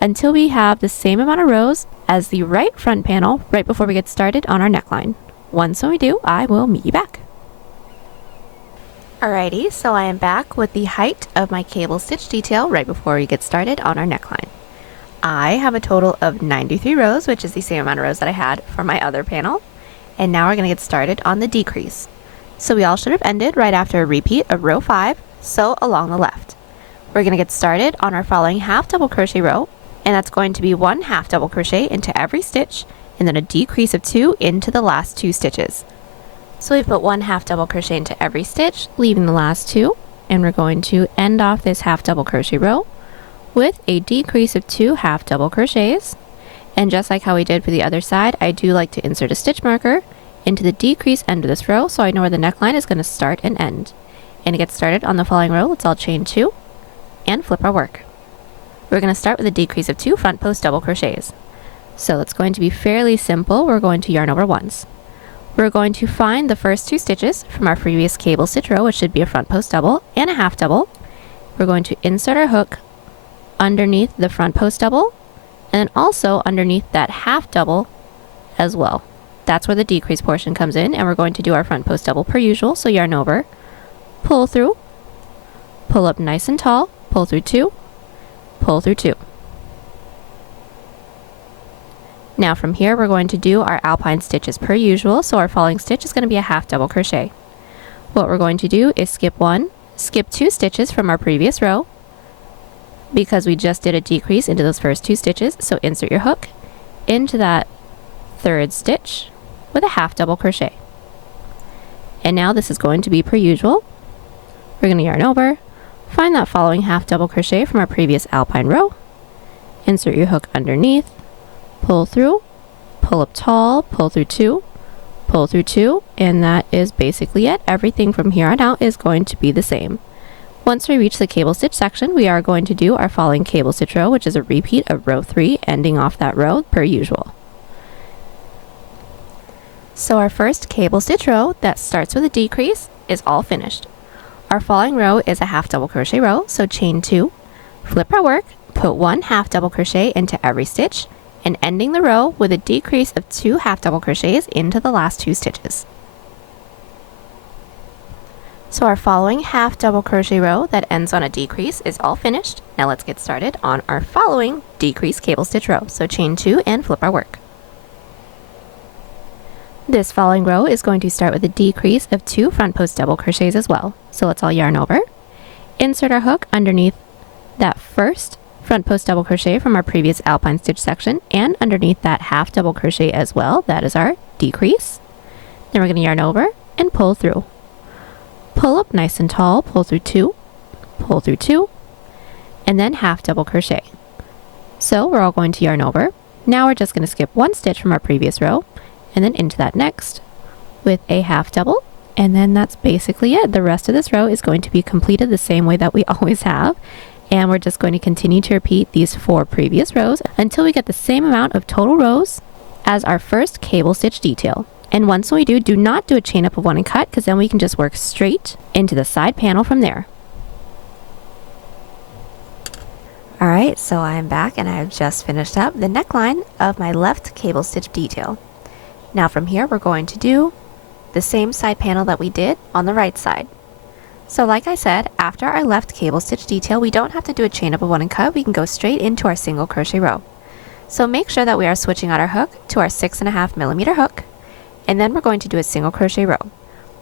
until we have the same amount of rows as the right front panel right before we get started on our neckline. Once when we do, I will meet you back. Alrighty, so I am back with the height of my cable stitch detail right before we get started on our neckline. I have a total of 93 rows, which is the same amount of rows that I had for my other panel. And now we're going to get started on the decrease. So we all should have ended right after a repeat of row 5, so along the left. We're going to get started on our following half double crochet row, and that's going to be 1 half double crochet into every stitch, and then a decrease of 2 into the last 2 stitches. So we put 1 half double crochet into every stitch, leaving the last 2, and we're going to end off this half double crochet row with a decrease of 2 half double crochets. And just like how we did for the other side, I do like to insert a stitch marker into the decrease end of this row so I know where the neckline is going to start and end. And to get started on the following row, let's all chain 2 and flip our work. We're going to start with a decrease of 2 front post double crochets. So it's going to be fairly simple. We're going to yarn over once. We're going to find the first 2 stitches from our previous cable stitch row, which should be a front post double and a half double. We're going to insert our hook underneath the front post double and also underneath that half double as well. That's where the decrease portion comes in, and we're going to do our front post double per usual. So yarn over, pull through, pull up nice and tall, pull through 2, pull through 2. Now from here we're going to do our alpine stitches per usual, so our following stitch is going to be a half double crochet. What we're going to do is skip 2 stitches from our previous row because we just did a decrease into those first 2 stitches, so insert your hook into that 3rd stitch with a half double crochet. And now this is going to be per usual. We're going to yarn over, find that following half double crochet from our previous alpine row, insert your hook underneath, pull through, pull up tall, pull through 2, pull through 2, and that is basically it. Everything from here on out is going to be the same. Once we reach the cable stitch section, we are going to do our following cable stitch row, which is a repeat of row 3, ending off that row per usual. So our first cable stitch row that starts with a decrease is all finished. Our following row is a half double crochet row, so chain 2, flip our work, put 1 half double crochet into every stitch, and ending the row with a decrease of 2 half double crochets into the last 2 stitches. So our following half double crochet row that ends on a decrease is all finished. Now let's get started on our following decrease cable stitch row. So chain 2 and flip our work. This following row is going to start with a decrease of 2 front post double crochets as well. So let's all yarn over, insert our hook underneath that first front post double crochet from our previous alpine stitch section and underneath that half double crochet as well. That is our decrease. Then we're going to yarn over and pull through. Pull up nice and tall, pull through 2, pull through 2, and then half double crochet. So we're all going to yarn over. Now we're just going to skip 1 stitch from our previous row and then into that next with a half double, and then that's basically it. The rest of this row is going to be completed the same way that we always have, and we're just going to continue to repeat these 4 previous rows until we get the same amount of total rows as our first cable stitch detail. And once we do not do a chain up of 1 and cut, because then we can just work straight into the side panel from there. Alright, so I'm back and I've just finished up the neckline of my left cable stitch detail. Now from here we're going to do the same side panel that we did on the right side. So like I said, after our left cable stitch detail, we don't have to do a chain up of 1 and cut, we can go straight into our single crochet row. So make sure that we are switching out our hook to our 6.5mm hook, and then we're going to do a single crochet row.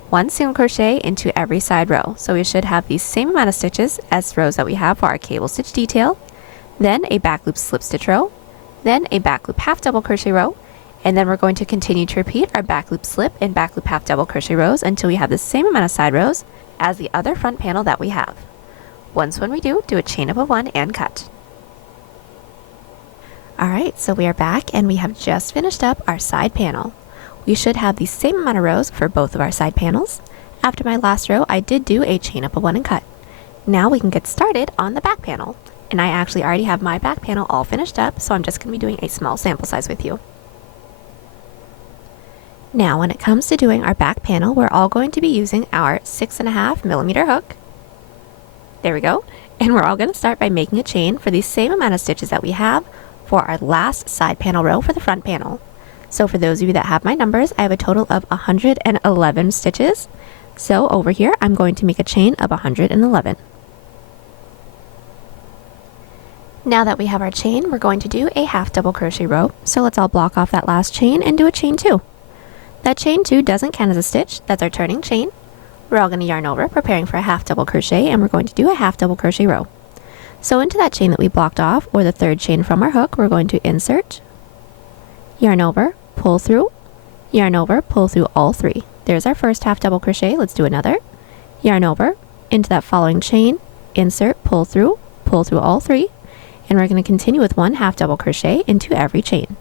1 single crochet into every side row. So we should have the same amount of stitches as rows that we have for our cable stitch detail, then a back loop slip stitch row, then a back loop half double crochet row, and then we're going to continue to repeat our back loop slip and back loop half double crochet rows until we have the same amount of side rows as the other front panel that we have. Once when we do a chain up of 1 and cut. Alright, so we are back and we have just finished up our side panel. We should have the same amount of rows for both of our side panels. After my last row, I did do a chain up of 1 and cut. Now we can get started on the back panel. And I actually already have my back panel all finished up, so I'm just going to be doing a small sample size with you. Now when it comes to doing our back panel, we're all going to be using our 6.5mm hook. There we go. And we're all going to start by making a chain for the same amount of stitches that we have for our last side panel row for the front panel. So for those of you that have my numbers, I have a total of 111 stitches. So over here, I'm going to make a chain of 111. Now that we have our chain, we're going to do a half double crochet row. So let's all block off that last chain and do a chain 2. That chain 2 doesn't count as a stitch, that's our turning chain. We're all going to yarn over, preparing for a half double crochet, and we're going to do a half double crochet row. So into that chain that we blocked off, or the third chain from our hook, we're going to insert, yarn over, pull through, yarn over, pull through all 3. There's our first half double crochet. Let's do another. Yarn over, into that following chain, insert, pull through all 3, and we're going to continue with 1 half double crochet into every chain.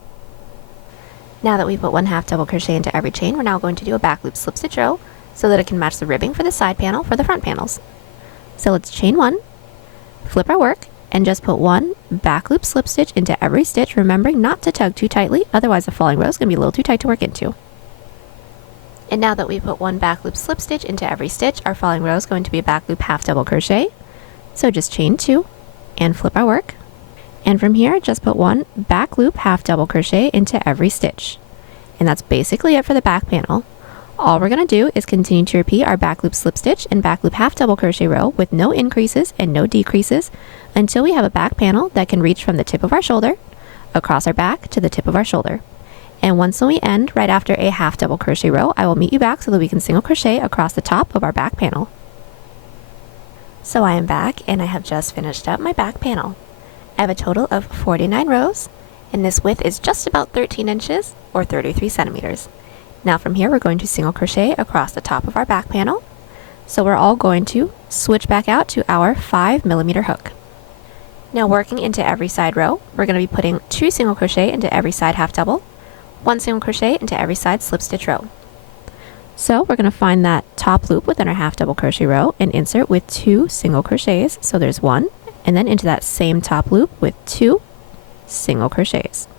Now that we put 1 half double crochet into every chain, we're now going to do a back loop slip stitch row so that it can match the ribbing for the side panel for the front panels. So let's chain 1, flip our work, and just put 1 back loop slip stitch into every stitch, remembering not to tug too tightly, otherwise the falling row is going to be a little too tight to work into. And now that we put 1 back loop slip stitch into every stitch, our falling row is going to be a back loop half double crochet. So just chain 2 and flip our work. And from here, just put 1 back loop half double crochet into every stitch. And that's basically it for the back panel. All we're going to do is continue to repeat our back loop slip stitch and back loop half double crochet row with no increases and no decreases until we have a back panel that can reach from the tip of our shoulder across our back to the tip of our shoulder. And once we end right after a half double crochet row, I will meet you back so that we can single crochet across the top of our back panel. So I am back and I have just finished up my back panel. I have a total of 49 rows, and this width is just about 13 inches or 33 centimeters. Now from here, we're going to single crochet across the top of our back panel. So we're all going to switch back out to our 5mm hook. Now working into every side row, we're going to be putting 2 single crochet into every side half double, 1 single crochet into every side slip stitch row. So we're going to find that top loop within our half double crochet row and insert with 2 single crochets. So there's 1. And then into that same top loop with 2 single crochets.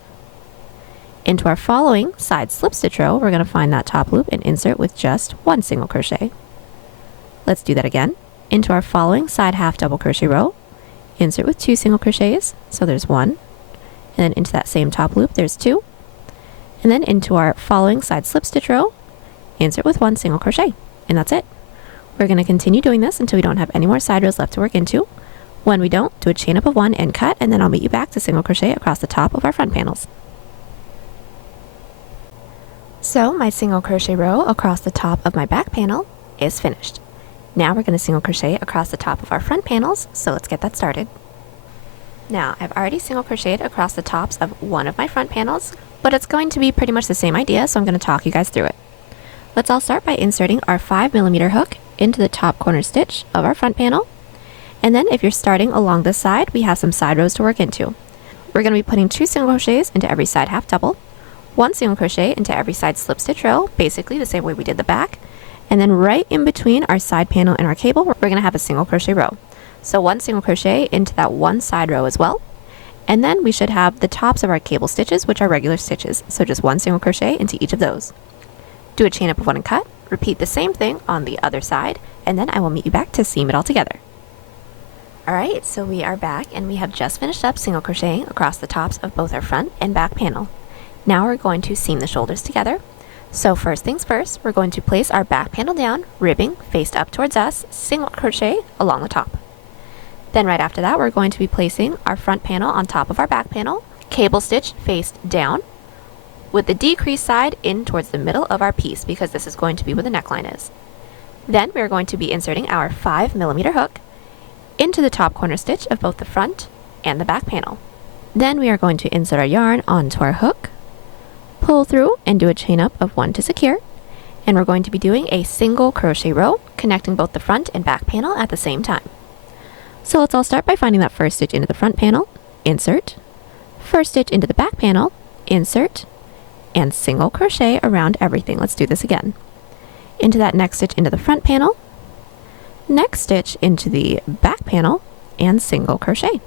Into our following side slip stitch row, we're going to find that top loop and insert with just 1 single crochet. Let's do that again. Into our following side half double crochet row, insert with 2 single crochets, so there's 1. And then into that same top loop, there's 2. And then into our following side slip stitch row, insert with 1 single crochet. And that's it. We're going to continue doing this until we don't have any more side rows left to work into. When we don't, do a chain up of 1 and cut, and then I'll meet you back to single crochet across the top of our front panels. So my single crochet row across the top of my back panel is finished. Now we're going to single crochet across the top of our front panels, so let's get that started. Now I've already single crocheted across the tops of one of my front panels, but it's going to be pretty much the same idea, so I'm going to talk you guys through it. Let's all start by inserting our 5mm hook into the top corner stitch of our front panel. And then if you're starting along this side, we have some side rows to work into. We're going to be putting 2 single crochets into every side half double, 1 single crochet into every side slip stitch row, basically the same way we did the back. And then right in between our side panel and our cable, we're going to have a single crochet row. So 1 single crochet into that one side row as well. And then we should have the tops of our cable stitches, which are regular stitches. So just 1 single crochet into each of those. Do a chain up of 1 and cut. Repeat the same thing on the other side, and then I will meet you back to seam it all together. Alright, so we are back and we have just finished up single crocheting across the tops of both our front and back panel. Now we're going to seam the shoulders together. So first things first, we're going to place our back panel down, ribbing faced up towards us, single crochet along the top. Then right after that, we're going to be placing our front panel on top of our back panel, cable stitch faced down, with the decreased side in towards the middle of our piece because this is going to be where the neckline is. Then we're going to be inserting our 5mm hook into the top corner stitch of both the front and the back panel. Then we are going to insert our yarn onto our hook, pull through and do a chain up of 1 to secure, and we're going to be doing a single crochet row connecting both the front and back panel at the same time. So let's all start by finding that first stitch into the front panel, insert, first stitch into the back panel, insert, and single crochet around everything. Let's do this again. Into that next stitch into the front panel, next stitch into the back panel, and single crochet.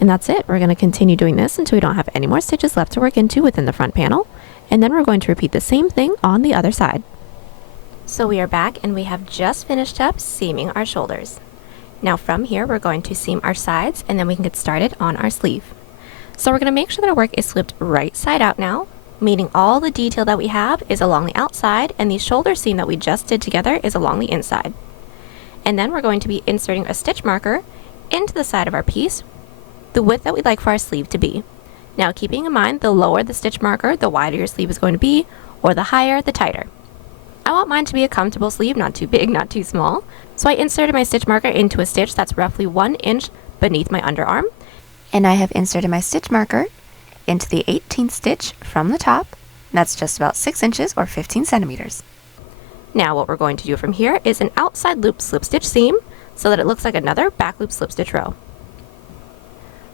And that's it. We're going to continue doing this until we don't have any more stitches left to work into within the front panel, and then we're going to repeat the same thing on the other side. So we are back and we have just finished up seaming our shoulders. Now from here we're going to seam our sides and then we can get started on our sleeve. So we're going to make sure that our work is flipped right side out now. meaning all the detail that we have is along the outside and the shoulder seam that we just did together is along the inside. And then we're going to be inserting a stitch marker into the side of our piece, the width that we'd like for our sleeve to be. Now keeping in mind, the lower the stitch marker, the wider your sleeve is going to be, or the higher, the tighter. I want mine to be a comfortable sleeve, not too big, not too small. So I inserted my stitch marker into a stitch that's roughly 1 inch beneath my underarm. And I have inserted my stitch marker into the 18th stitch from the top. That's just about 6 inches or 15 centimeters. Now what we're going to do from here is an outside loop slip stitch seam so that it looks like another back loop slip stitch row.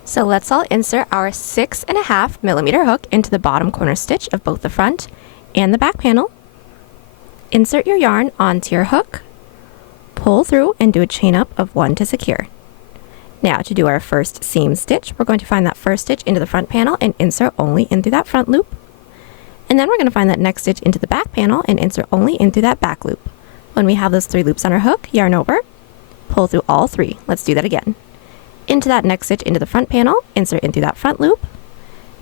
So let's all insert our 6.5 millimeter hook into the bottom corner stitch of both the front and the back panel. Insert your yarn onto your hook, pull through and do a chain up of 1 to secure. Now to do our first seam stitch, we're going to find that first stitch into the front panel and insert only in through that front loop. And then we're going to find that next stitch into the back panel and insert only in through that back loop. When we have those 3 loops on our hook, yarn over, pull through all 3. Let's do that again. Into that next stitch into the front panel, insert in through that front loop.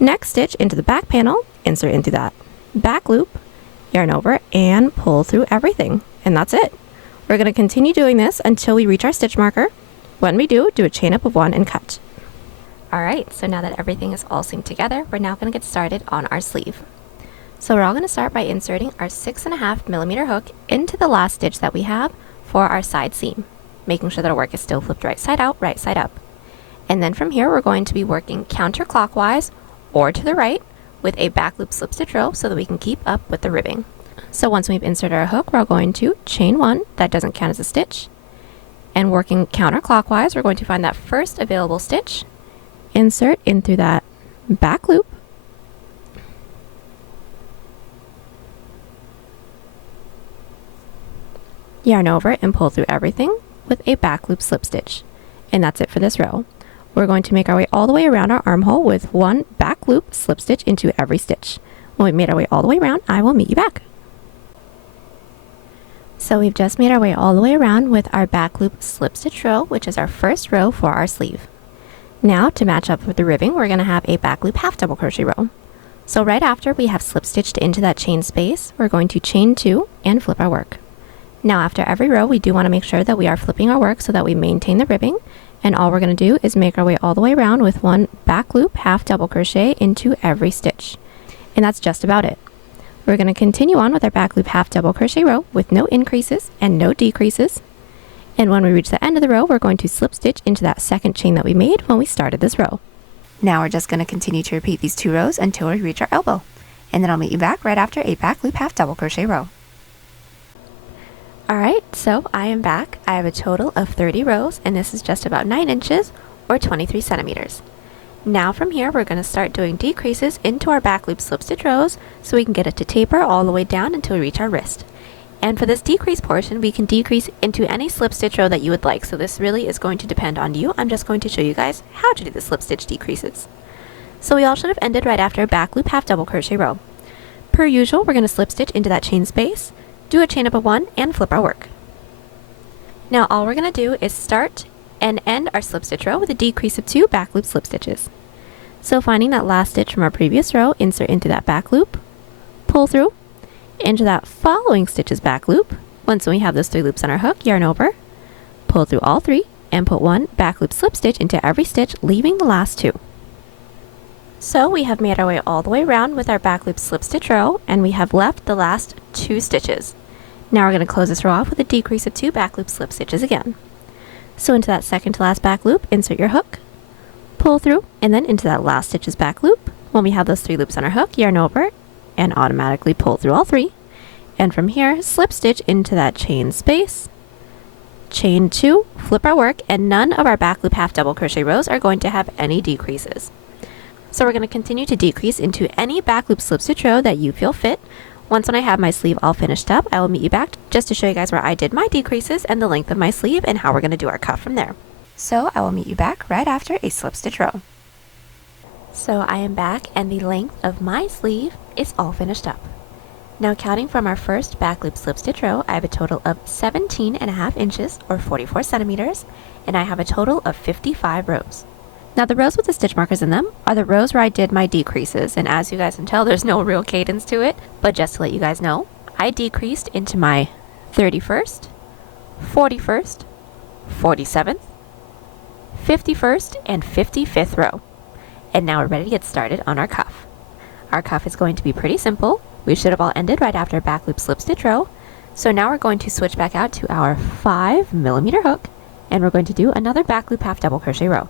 Next stitch into the back panel, insert into that back loop, yarn over, and pull through everything. And that's it. We're going to continue doing this until we reach our stitch marker. When we do a chain up of 1 and cut. Alright, so now that everything is all seamed together, we're now going to get started on our sleeve. So we're all going to start by inserting our 6.5 millimeter hook into the last stitch that we have for our side seam, making sure that our work is still flipped right side out, right side up. And then from here we're going to be working counterclockwise or to the right with a back loop slip stitch row so that we can keep up with the ribbing. So once we've inserted our hook, we're going to chain 1, that doesn't count as a stitch, and working counterclockwise, we're going to find that first available stitch, insert in through that back loop, yarn over and pull through everything with a back loop slip stitch. And that's it for this row. We're going to make our way all the way around our armhole with 1 back loop slip stitch into every stitch. When we've made our way all the way around, I will meet you back. So we've just made our way all the way around with our back loop slip stitch row, which is our first row for our sleeve. Now to match up with the ribbing, we're going to have a back loop half double crochet row. So right after we have slip stitched into that chain space, we're going to chain 2 and flip our work. Now after every row, we do want to make sure that we are flipping our work so that we maintain the ribbing, and all we're going to do is make our way all the way around with 1 back loop half double crochet into every stitch. And that's just about it. We're going to continue on with our back loop half double crochet row with no increases and no decreases. And when we reach the end of the row, we're going to slip stitch into that second chain that we made when we started this row. Now we're just going to continue to repeat these 2 rows until we reach our elbow. And then I'll meet you back right after a back loop half double crochet row. Alright, so I am back. I have a total of 30 rows, and this is just about 9 inches or 23 centimeters. Now from here, we're going to start doing decreases into our back loop slip stitch rows so we can get it to taper all the way down until we reach our wrist. And for this decrease portion, we can decrease into any slip stitch row that you would like. So this really is going to depend on you. I'm just going to show you guys how to do the slip stitch decreases. So we all should have ended right after a back loop half double crochet row. Per usual, we're going to slip stitch into that chain space, do a chain up of 1, and flip our work. Now all we're going to do is start and end our slip stitch row with a decrease of 2 back loop slip stitches. So finding that last stitch from our previous row, insert into that back loop, pull through, into that following stitch's back loop. Once we have those 3 loops on our hook, yarn over, pull through all 3, and put 1 back loop slip stitch into every stitch, leaving the last 2. So we have made our way all the way around with our back loop slip stitch row, and we have left the last 2 stitches. Now we're going to close this row off with a decrease of 2 back loop slip stitches again. So into that second to last back loop, insert your hook, pull through, and then into that last stitch's back loop. When we have those 3 loops on our hook, yarn over, and automatically pull through all 3. And from here, slip stitch into that chain space, chain 2, flip our work, and none of our back loop half double crochet rows are going to have any decreases. So we're going to continue to decrease into any back loop slip stitch row that you feel fit. Once when I have my sleeve all finished up, I will meet you back just to show you guys where I did my decreases and the length of my sleeve and how we're going to do our cut from there. So I will meet you back right after a slip stitch row. So I am back, and the length of my sleeve is all finished up. Now counting from our first back loop slip stitch row, I have a total of 17.5 inches or 44 centimeters, and I have a total of 55 rows. Now the rows with the stitch markers in them are the rows where I did my decreases, and as you guys can tell, there's no real cadence to it, but just to let you guys know, I decreased into my 31st, 41st, 47th, 51st, and 55th row. And now we're ready to get started on our cuff. Our cuff is going to be pretty simple. We should have all ended right after a back loop slip stitch row. So now we're going to switch back out to our 5mm hook, and we're going to do another back loop half double crochet row.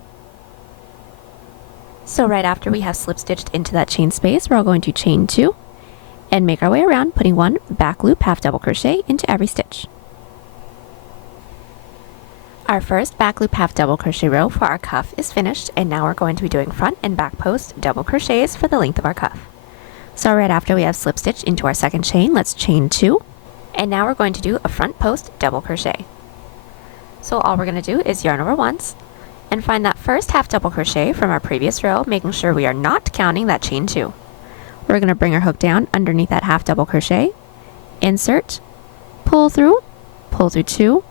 So right after we have slip stitched into that chain space, we're all going to chain 2 and make our way around, putting one back loop half double crochet into every stitch. Our first back loop half double crochet row for our cuff is finished, and now we're going to be doing front and back post double crochets for the length of our cuff. So right after we have slip stitched into our second chain, let's chain 2, and now we're going to do a front post double crochet. So all we're going to do is yarn over once and find that first half double crochet from our previous row, making sure we are not counting that chain 2. We're going to bring our hook down underneath that half double crochet, insert, pull through 2,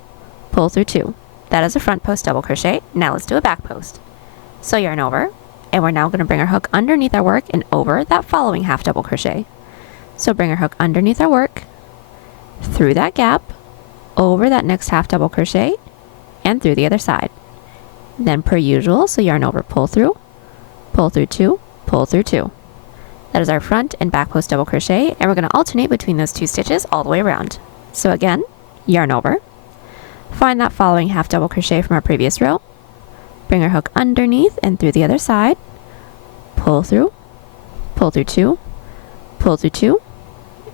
pull through 2. That is a front post double crochet. Now let's do a back post. So yarn over, and we're now going to bring our hook underneath our work and over that following half double crochet. So bring our hook underneath our work, through that gap, over that next half double crochet, and through the other side. Then per usual, so yarn over, pull through 2, pull through 2. That is our front and back post double crochet, and we're going to alternate between those 2 stitches all the way around. So again, yarn over, find that following half double crochet from our previous row, bring our hook underneath and through the other side, pull through 2, pull through 2,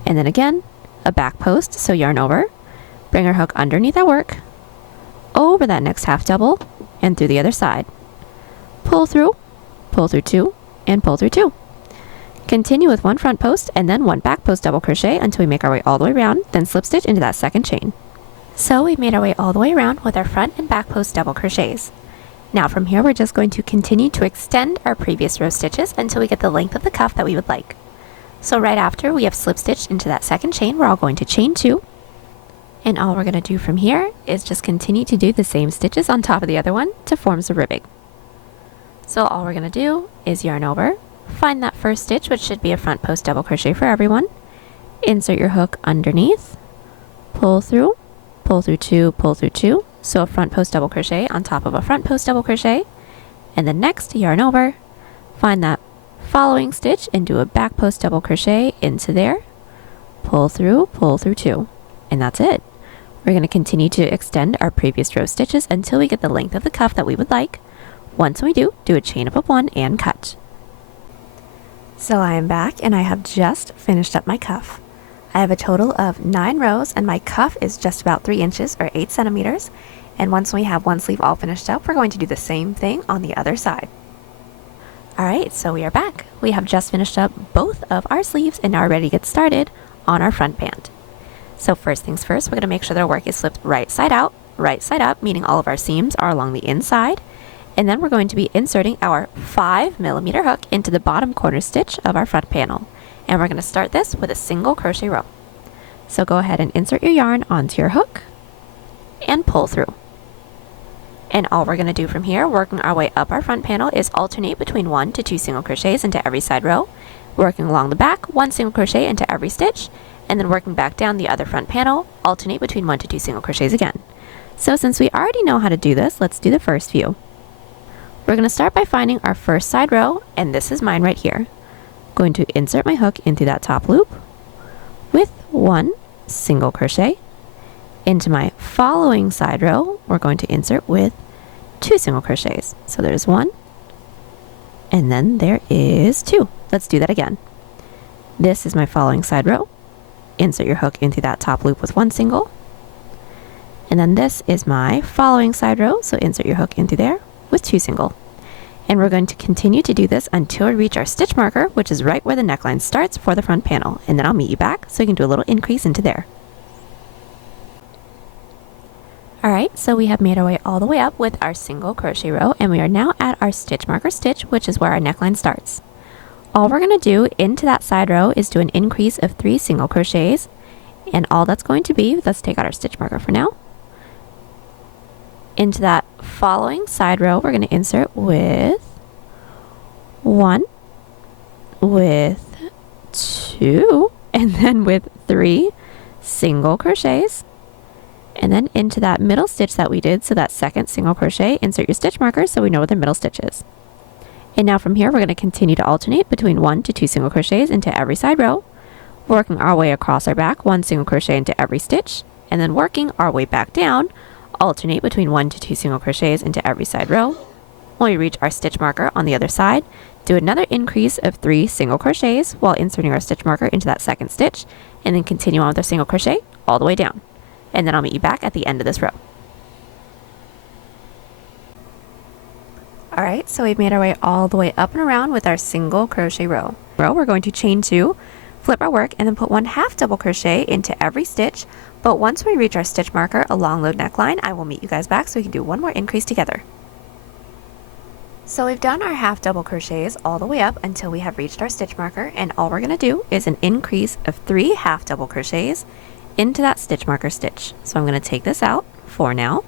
and then again, a back post, so yarn over, bring our hook underneath our work, over that next half double, and through the other side. Pull through 2, and pull through 2. Continue with one front post and then one back post double crochet until we make our way all the way around, then slip stitch into that second chain. So we've made our way all the way around with our front and back post double crochets. Now from here we're just going to continue to extend our previous row stitches until we get the length of the cuff that we would like. So right after we have slip stitched into that second chain, we're all going to chain 2. And all we're going to do from here is just continue to do the same stitches on top of the other one to form some ribbing. So all we're going to do is yarn over, find that first stitch, which should be a front post double crochet for everyone, insert your hook underneath, pull through 2, pull through 2, so a front post double crochet on top of a front post double crochet, and then next yarn over, find that following stitch and do a back post double crochet into there, pull through 2, and that's it. We're going to continue to extend our previous row stitches until we get the length of the cuff that we would like. Once we do a chain up of 1 and cut. So I am back and I have just finished up my cuff. I have a total of 9 rows and my cuff is just about 3 inches or 8 centimeters. And once we have one sleeve all finished up, we're going to do the same thing on the other side. Alright, so we are back. We have just finished up both of our sleeves and now we're ready to get started on our front band. So first things first, we're going to make sure that our work is flipped right side up, meaning all of our seams are along the inside. And then we're going to be inserting our 5mm hook into the bottom corner stitch of our front panel. And we're going to start this with a single crochet row. So go ahead and insert your yarn onto your hook and pull through. And all we're going to do from here, working our way up our front panel, is alternate between 1 to 2 single crochets into every side row, working along the back, 1 single crochet into every stitch, and then working back down the other front panel, alternate between 1 to 2 single crochets again. So since we already know how to do this, let's do the first few. We're going to start by finding our first side row, and this is mine right here. I'm going to insert my hook into that top loop with 1 single crochet. Into my following side row, we're going to insert with 2 single crochets. So there's 1, and then there is 2. Let's do that again. This is my following side row. Insert your hook into that top loop with 1 single. And then this is my following side row, so insert your hook into there with 2 single. And we're going to continue to do this until we reach our stitch marker, which is right where the neckline starts for the front panel. And then I'll meet you back so you can do a little increase into there. Alright, so we have made our way all the way up with our single crochet row, and we are now at our stitch marker stitch, which is where our neckline starts. All we're going to do into that side row is do an increase of 3 single crochets, and all that's going to be, let's take out our stitch marker for now. Into that following side row, we're going to insert with 1, with 2, and then with 3 single crochets, and then into that middle stitch that we did, so that second single crochet, insert your stitch marker so we know where the middle stitch is. And now from here we're going to continue to alternate between 1 to 2 single crochets into every side row, working our way across our back, 1 single crochet into every stitch, and then working our way back down, alternate between 1 to 2 single crochets into every side row. When we reach our stitch marker on the other side, do another increase of 3 single crochets while inserting our stitch marker into that second stitch, and then continue on with our single crochet all the way down. And then I'll meet you back at the end of this row. Alright, so we've made our way all the way up and around with our single crochet row. We're going to chain 2, flip our work, and then put 1 half double crochet into every stitch, but once we reach our stitch marker along the neckline, I will meet you guys back so we can do one more increase together. So we've done our half double crochets all the way up until we have reached our stitch marker, and all we're going to do is an increase of 3 half double crochets into that stitch marker stitch. So I'm going to take this out for now,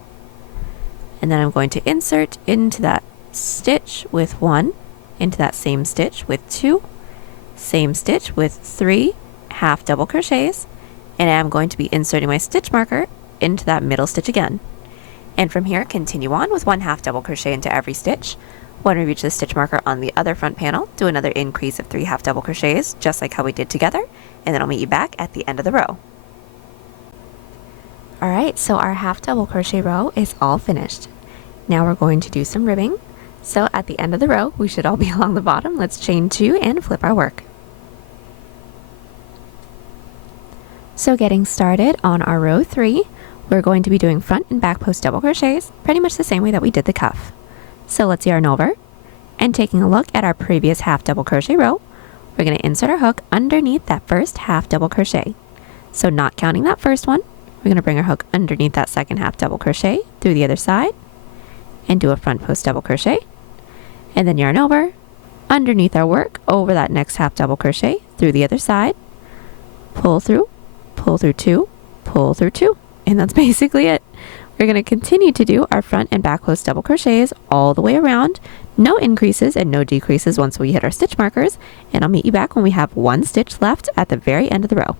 and then I'm going to insert into that stitch with 1, into that same stitch with 2, same stitch with 3 half double crochets, and I'm going to be inserting my stitch marker into that middle stitch again. And from here, continue on with 1 half double crochet into every stitch. When we reach the stitch marker on the other front panel, do another increase of 3 half double crochets, just like how we did together, and then I'll meet you back at the end of the row. Alright, so our half double crochet row is all finished. Now we're going to do some ribbing. So at the end of the row, we should all be along the bottom. Let's chain 2 and flip our work. So getting started on our row 3, we're going to be doing front and back post double crochets, pretty much the same way that we did the cuff. So let's yarn over, and taking a look at our previous half double crochet row, we're going to insert our hook underneath that first half double crochet. So not counting that first one, we're going to bring our hook underneath that second half double crochet through the other side, and do a front post double crochet, and then yarn over, underneath our work, over that next half double crochet through the other side, pull through 2, pull through 2, and that's basically it. We're going to continue to do our front and back post double crochets all the way around, no increases and no decreases once we hit our stitch markers, and I'll meet you back when we have 1 stitch left at the very end of the row.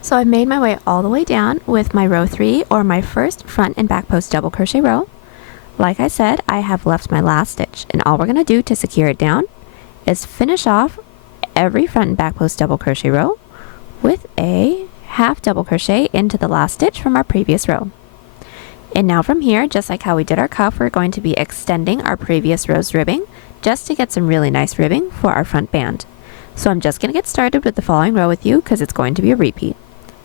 So I've made my way all the way down with my row 3, or my first front and back post double crochet row. Like I said, I have left my last stitch, and all we're going to do to secure it down is finish off every front and back post double crochet row with a half double crochet into the last stitch from our previous row. And now from here, just like how we did our cuff, we're going to be extending our previous row's ribbing just to get some really nice ribbing for our front band. So I'm just going to get started with the following row with you because it's going to be a repeat.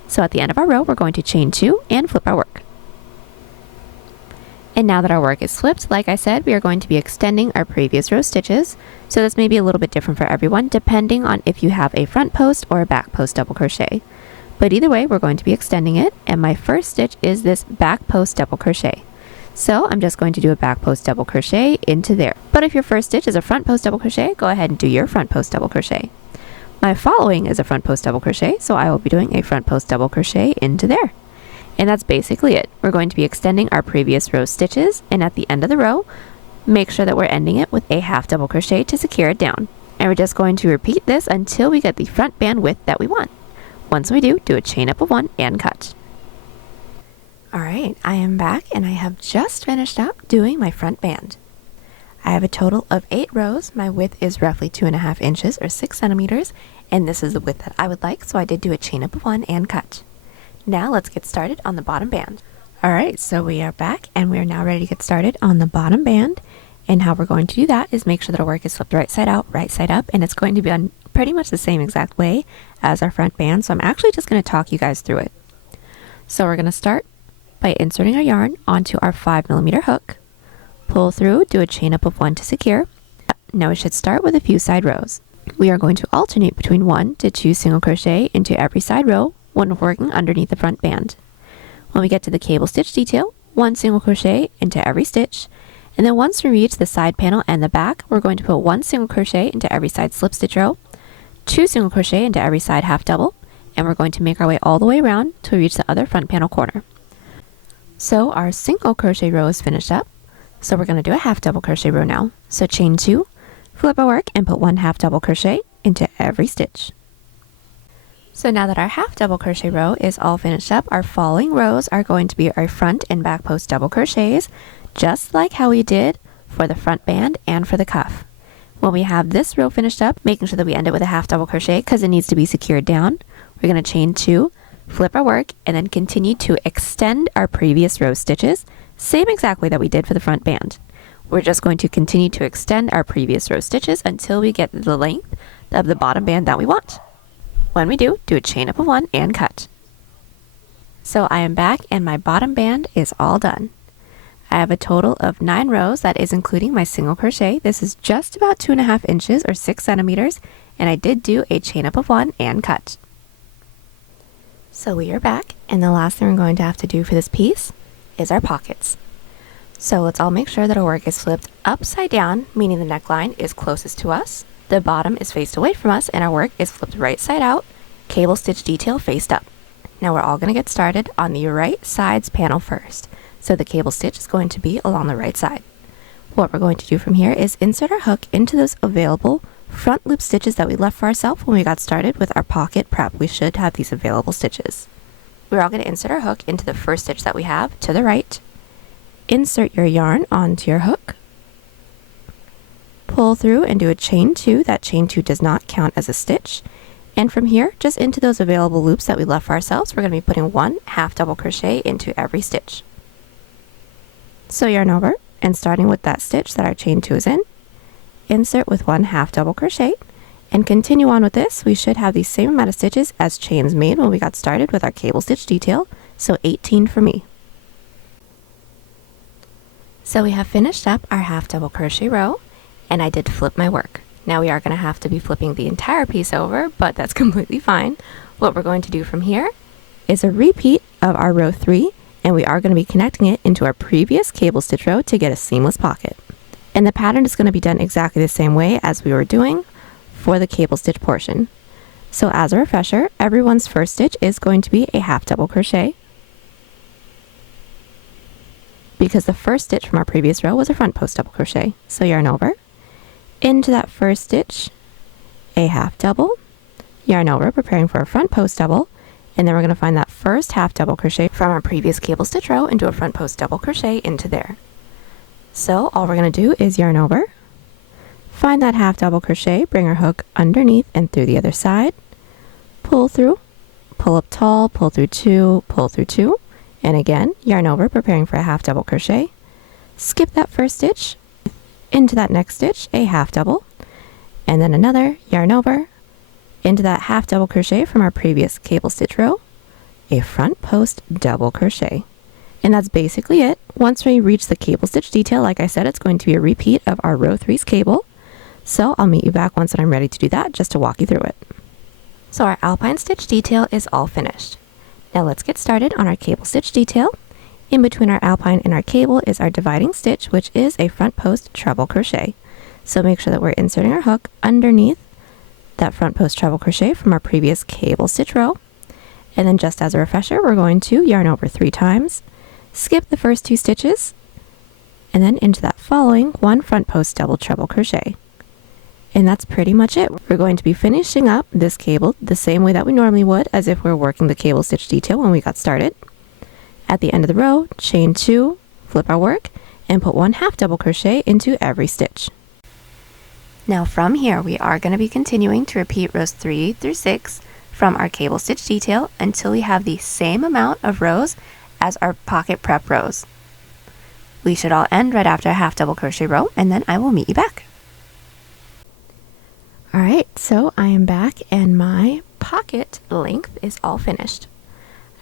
So at the end of our row, we're going to chain 2 and flip our work. And now that our work is flipped, like I said, we are going to be extending our previous row stitches. So this may be a little bit different for everyone, depending on if you have a front post or a back post double crochet. But either way, we're going to be extending it, and my first stitch is this back post double crochet. So I'm just going to do a back post double crochet into there. But if your first stitch is a front post double crochet, go ahead and do your front post double crochet. My following is a front post double crochet, so I will be doing a front post double crochet into there. And that's basically it. We're going to be extending our previous row stitches, and at the end of the row, make sure that we're ending it with a half double crochet to secure it down. And we're just going to repeat this until we get the front band width that we want. Once we do a chain up of 1 and cut. Alright, I am back, and I have just finished up doing my front band. I have a total of 8 rows. My width is roughly 2.5 inches or 6 centimeters, and this is the width that I would like, so I did do a chain up of 1 and cut. Now let's get started on the bottom band. Alright, so we are back, and we are now ready to get started on the bottom band. And how we're going to do that is make sure that our work is flipped right side out, right side up, and it's going to be on pretty much the same exact way as our front band, so I'm actually just going to talk you guys through it. So we're going to start by inserting our yarn onto our 5mm hook, pull through, do a chain up of 1 to secure. Now we should start with a few side rows. We are going to alternate between 1 to 2 single crochet into every side row when working underneath the front band. When we get to the cable stitch detail, 1 single crochet into every stitch, and then once we reach the side panel and the back, we're going to put 1 single crochet into every side slip stitch row, 2 single crochet into every side half double, and we're going to make our way all the way around till we reach the other front panel corner. So our single crochet row is finished up, so we're going to do a half double crochet row now. So chain 2, flip our work, and put 1 half double crochet into every stitch. So now that our half double crochet row is all finished up, our following rows are going to be our front and back post double crochets, just like how we did for the front band and for the cuff. When we have this row finished up, making sure that we end it with a half double crochet because it needs to be secured down, we're going to chain 2, flip our work, and then continue to extend our previous row stitches, same exact way that we did for the front band. We're just going to continue to extend our previous row stitches until we get the length of the bottom band that we want. When we do a chain up of 1 and cut. So I am back and my bottom band is all done. I have a total of 9 rows, that is including my single crochet. This is just about 2.5 inches or 6 centimeters, and I did do a chain up of 1 and cut. So we are back, and the last thing we're going to have to do for this piece is our pockets. So let's all make sure that our work is flipped upside down, meaning the neckline is closest to us. The bottom is faced away from us, and our work is flipped right side out, cable stitch detail faced up. Now we're all going to get started on the right sides panel first. So the cable stitch is going to be along the right side. What we're going to do from here is insert our hook into those available front loop stitches that we left for ourselves when we got started with our pocket prep. We should have these available stitches. We're all going to insert our hook into the first stitch that we have to the right. Insert your yarn onto your hook. Pull through and do a chain 2. That chain 2 does not count as a stitch. And from here, just into those available loops that we left for ourselves, we're going to be putting 1 half double crochet into every stitch. So yarn over, and starting with that stitch that our chain 2 is in, insert with 1 half double crochet, and continue on with this. We should have the same amount of stitches as chains made when we got started with our cable stitch detail, so 18 for me. So we have finished up our half double crochet row, and I did flip my work. Now we are going to have to be flipping the entire piece over, but that's completely fine. What we're going to do from here is a repeat of our row 3, and we are going to be connecting it into our previous cable stitch row to get a seamless pocket. And the pattern is going to be done exactly the same way as we were doing for the cable stitch portion. So as a refresher, everyone's first stitch is going to be a half double crochet, because the first stitch from our previous row was a front post double crochet. So yarn over, into that first stitch, a half double, yarn over, preparing for a front post double, and then we're going to find that first half double crochet from our previous cable stitch row and do a front post double crochet into there. So all we're going to do is yarn over, find that half double crochet, bring our hook underneath and through the other side, pull through, pull up tall, pull through 2, pull through 2, and again yarn over, preparing for a half double crochet, skip that first stitch, into that next stitch, a half double, and then another yarn over, into that half double crochet from our previous cable stitch row, a front post double crochet. And that's basically it. Once we reach the cable stitch detail, like I said, it's going to be a repeat of our row 3's cable. So I'll meet you back once I'm ready to do that, just to walk you through it. So our Alpine stitch detail is all finished. Now let's get started on our cable stitch detail. In between our Alpine and our cable is our dividing stitch, which is a front post treble crochet. So make sure that we're inserting our hook underneath that front post treble crochet from our previous cable stitch row. And then just as a refresher, we're going to yarn over 3 times, skip the first 2 stitches, and then into that following 1 front post double treble crochet. And that's pretty much it. We're going to be finishing up this cable the same way that we normally would, as if we were working the cable stitch detail when we got started. At the end of the row, chain 2, flip our work, and put 1 half double crochet into every stitch. Now from here, we are going to be continuing to repeat rows 3 through 6 from our cable stitch detail until we have the same amount of rows as our pocket prep rows. We should all end right after a half double crochet row, and then I will meet you back. Alright, so I am back and my pocket length is all finished.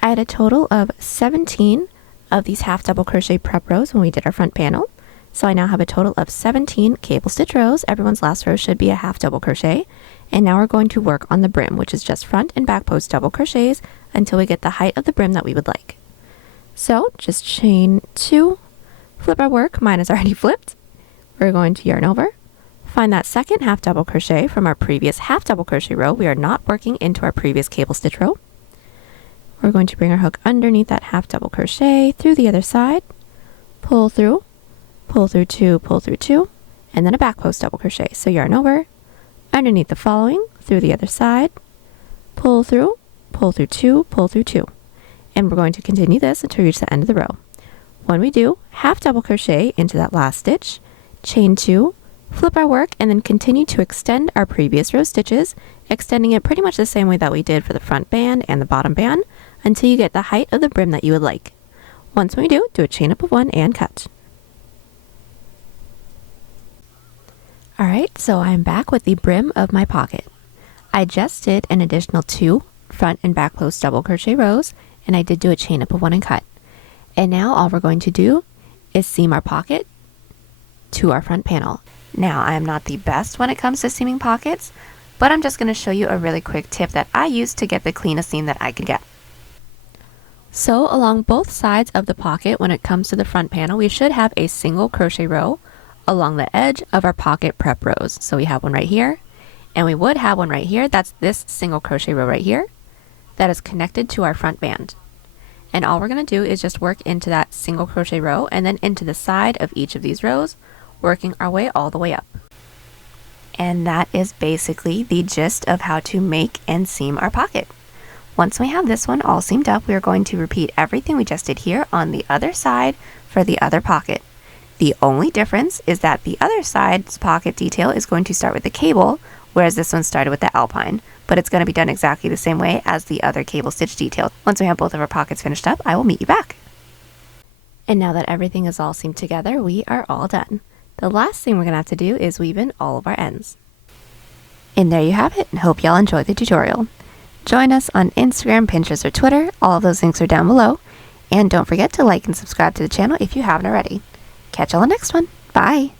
I had a total of 17 of these half double crochet prep rows when we did our front panel. So I now have a total of 17 cable stitch rows. Everyone's last row should be a half double crochet. And now we're going to work on the brim, which is just front and back post double crochets until we get the height of the brim that we would like. So just chain 2, flip our work, mine is already flipped. We're going to yarn over, find that second half double crochet from our previous half double crochet row. We are not working into our previous cable stitch row. We're going to bring our hook underneath that half double crochet through the other side, pull through 2, pull through 2, and then a back post double crochet. So yarn over, underneath the following, through the other side, pull through 2, pull through 2. And we're going to continue this until we reach the end of the row. When we do, half double crochet into that last stitch, chain 2, flip our work, and then continue to extend our previous row stitches, extending it pretty much the same way that we did for the front band and the bottom band until you get the height of the brim that you would like. Once we do a chain up of 1 and cut. Alright, so I'm back with the brim of my pocket. I just did an additional 2 front and back post double crochet rows, and I did do a chain up of 1 and cut. And now all we're going to do is seam our pocket to our front panel. Now, I am not the best when it comes to seaming pockets, but I'm just going to show you a really quick tip that I use to get the cleanest seam that I can get. So along both sides of the pocket, when it comes to the front panel, we should have a single crochet row along the edge of our pocket prep rows. So we have one right here, and we would have one right here. That's this single crochet row right here that is connected to our front band. And all we're going to do is just work into that single crochet row and then into the side of each of these rows, working our way all the way up. And that is basically the gist of how to make and seam our pocket. Once we have this one all seamed up, we are going to repeat everything we just did here on the other side for the other pocket. The only difference is that the other side's pocket detail is going to start with the cable, whereas this one started with the Alpine, but it's going to be done exactly the same way as the other cable stitch detail. Once we have both of our pockets finished up, I will meet you back. And now that everything is all seamed together, we are all done. The last thing we're going to have to do is weave in all of our ends. And there you have it, and hope y'all enjoyed the tutorial. Join us on Instagram, Pinterest, or Twitter. All of those links are down below. And don't forget to like and subscribe to the channel if you haven't already. Catch y'all on the next one. Bye!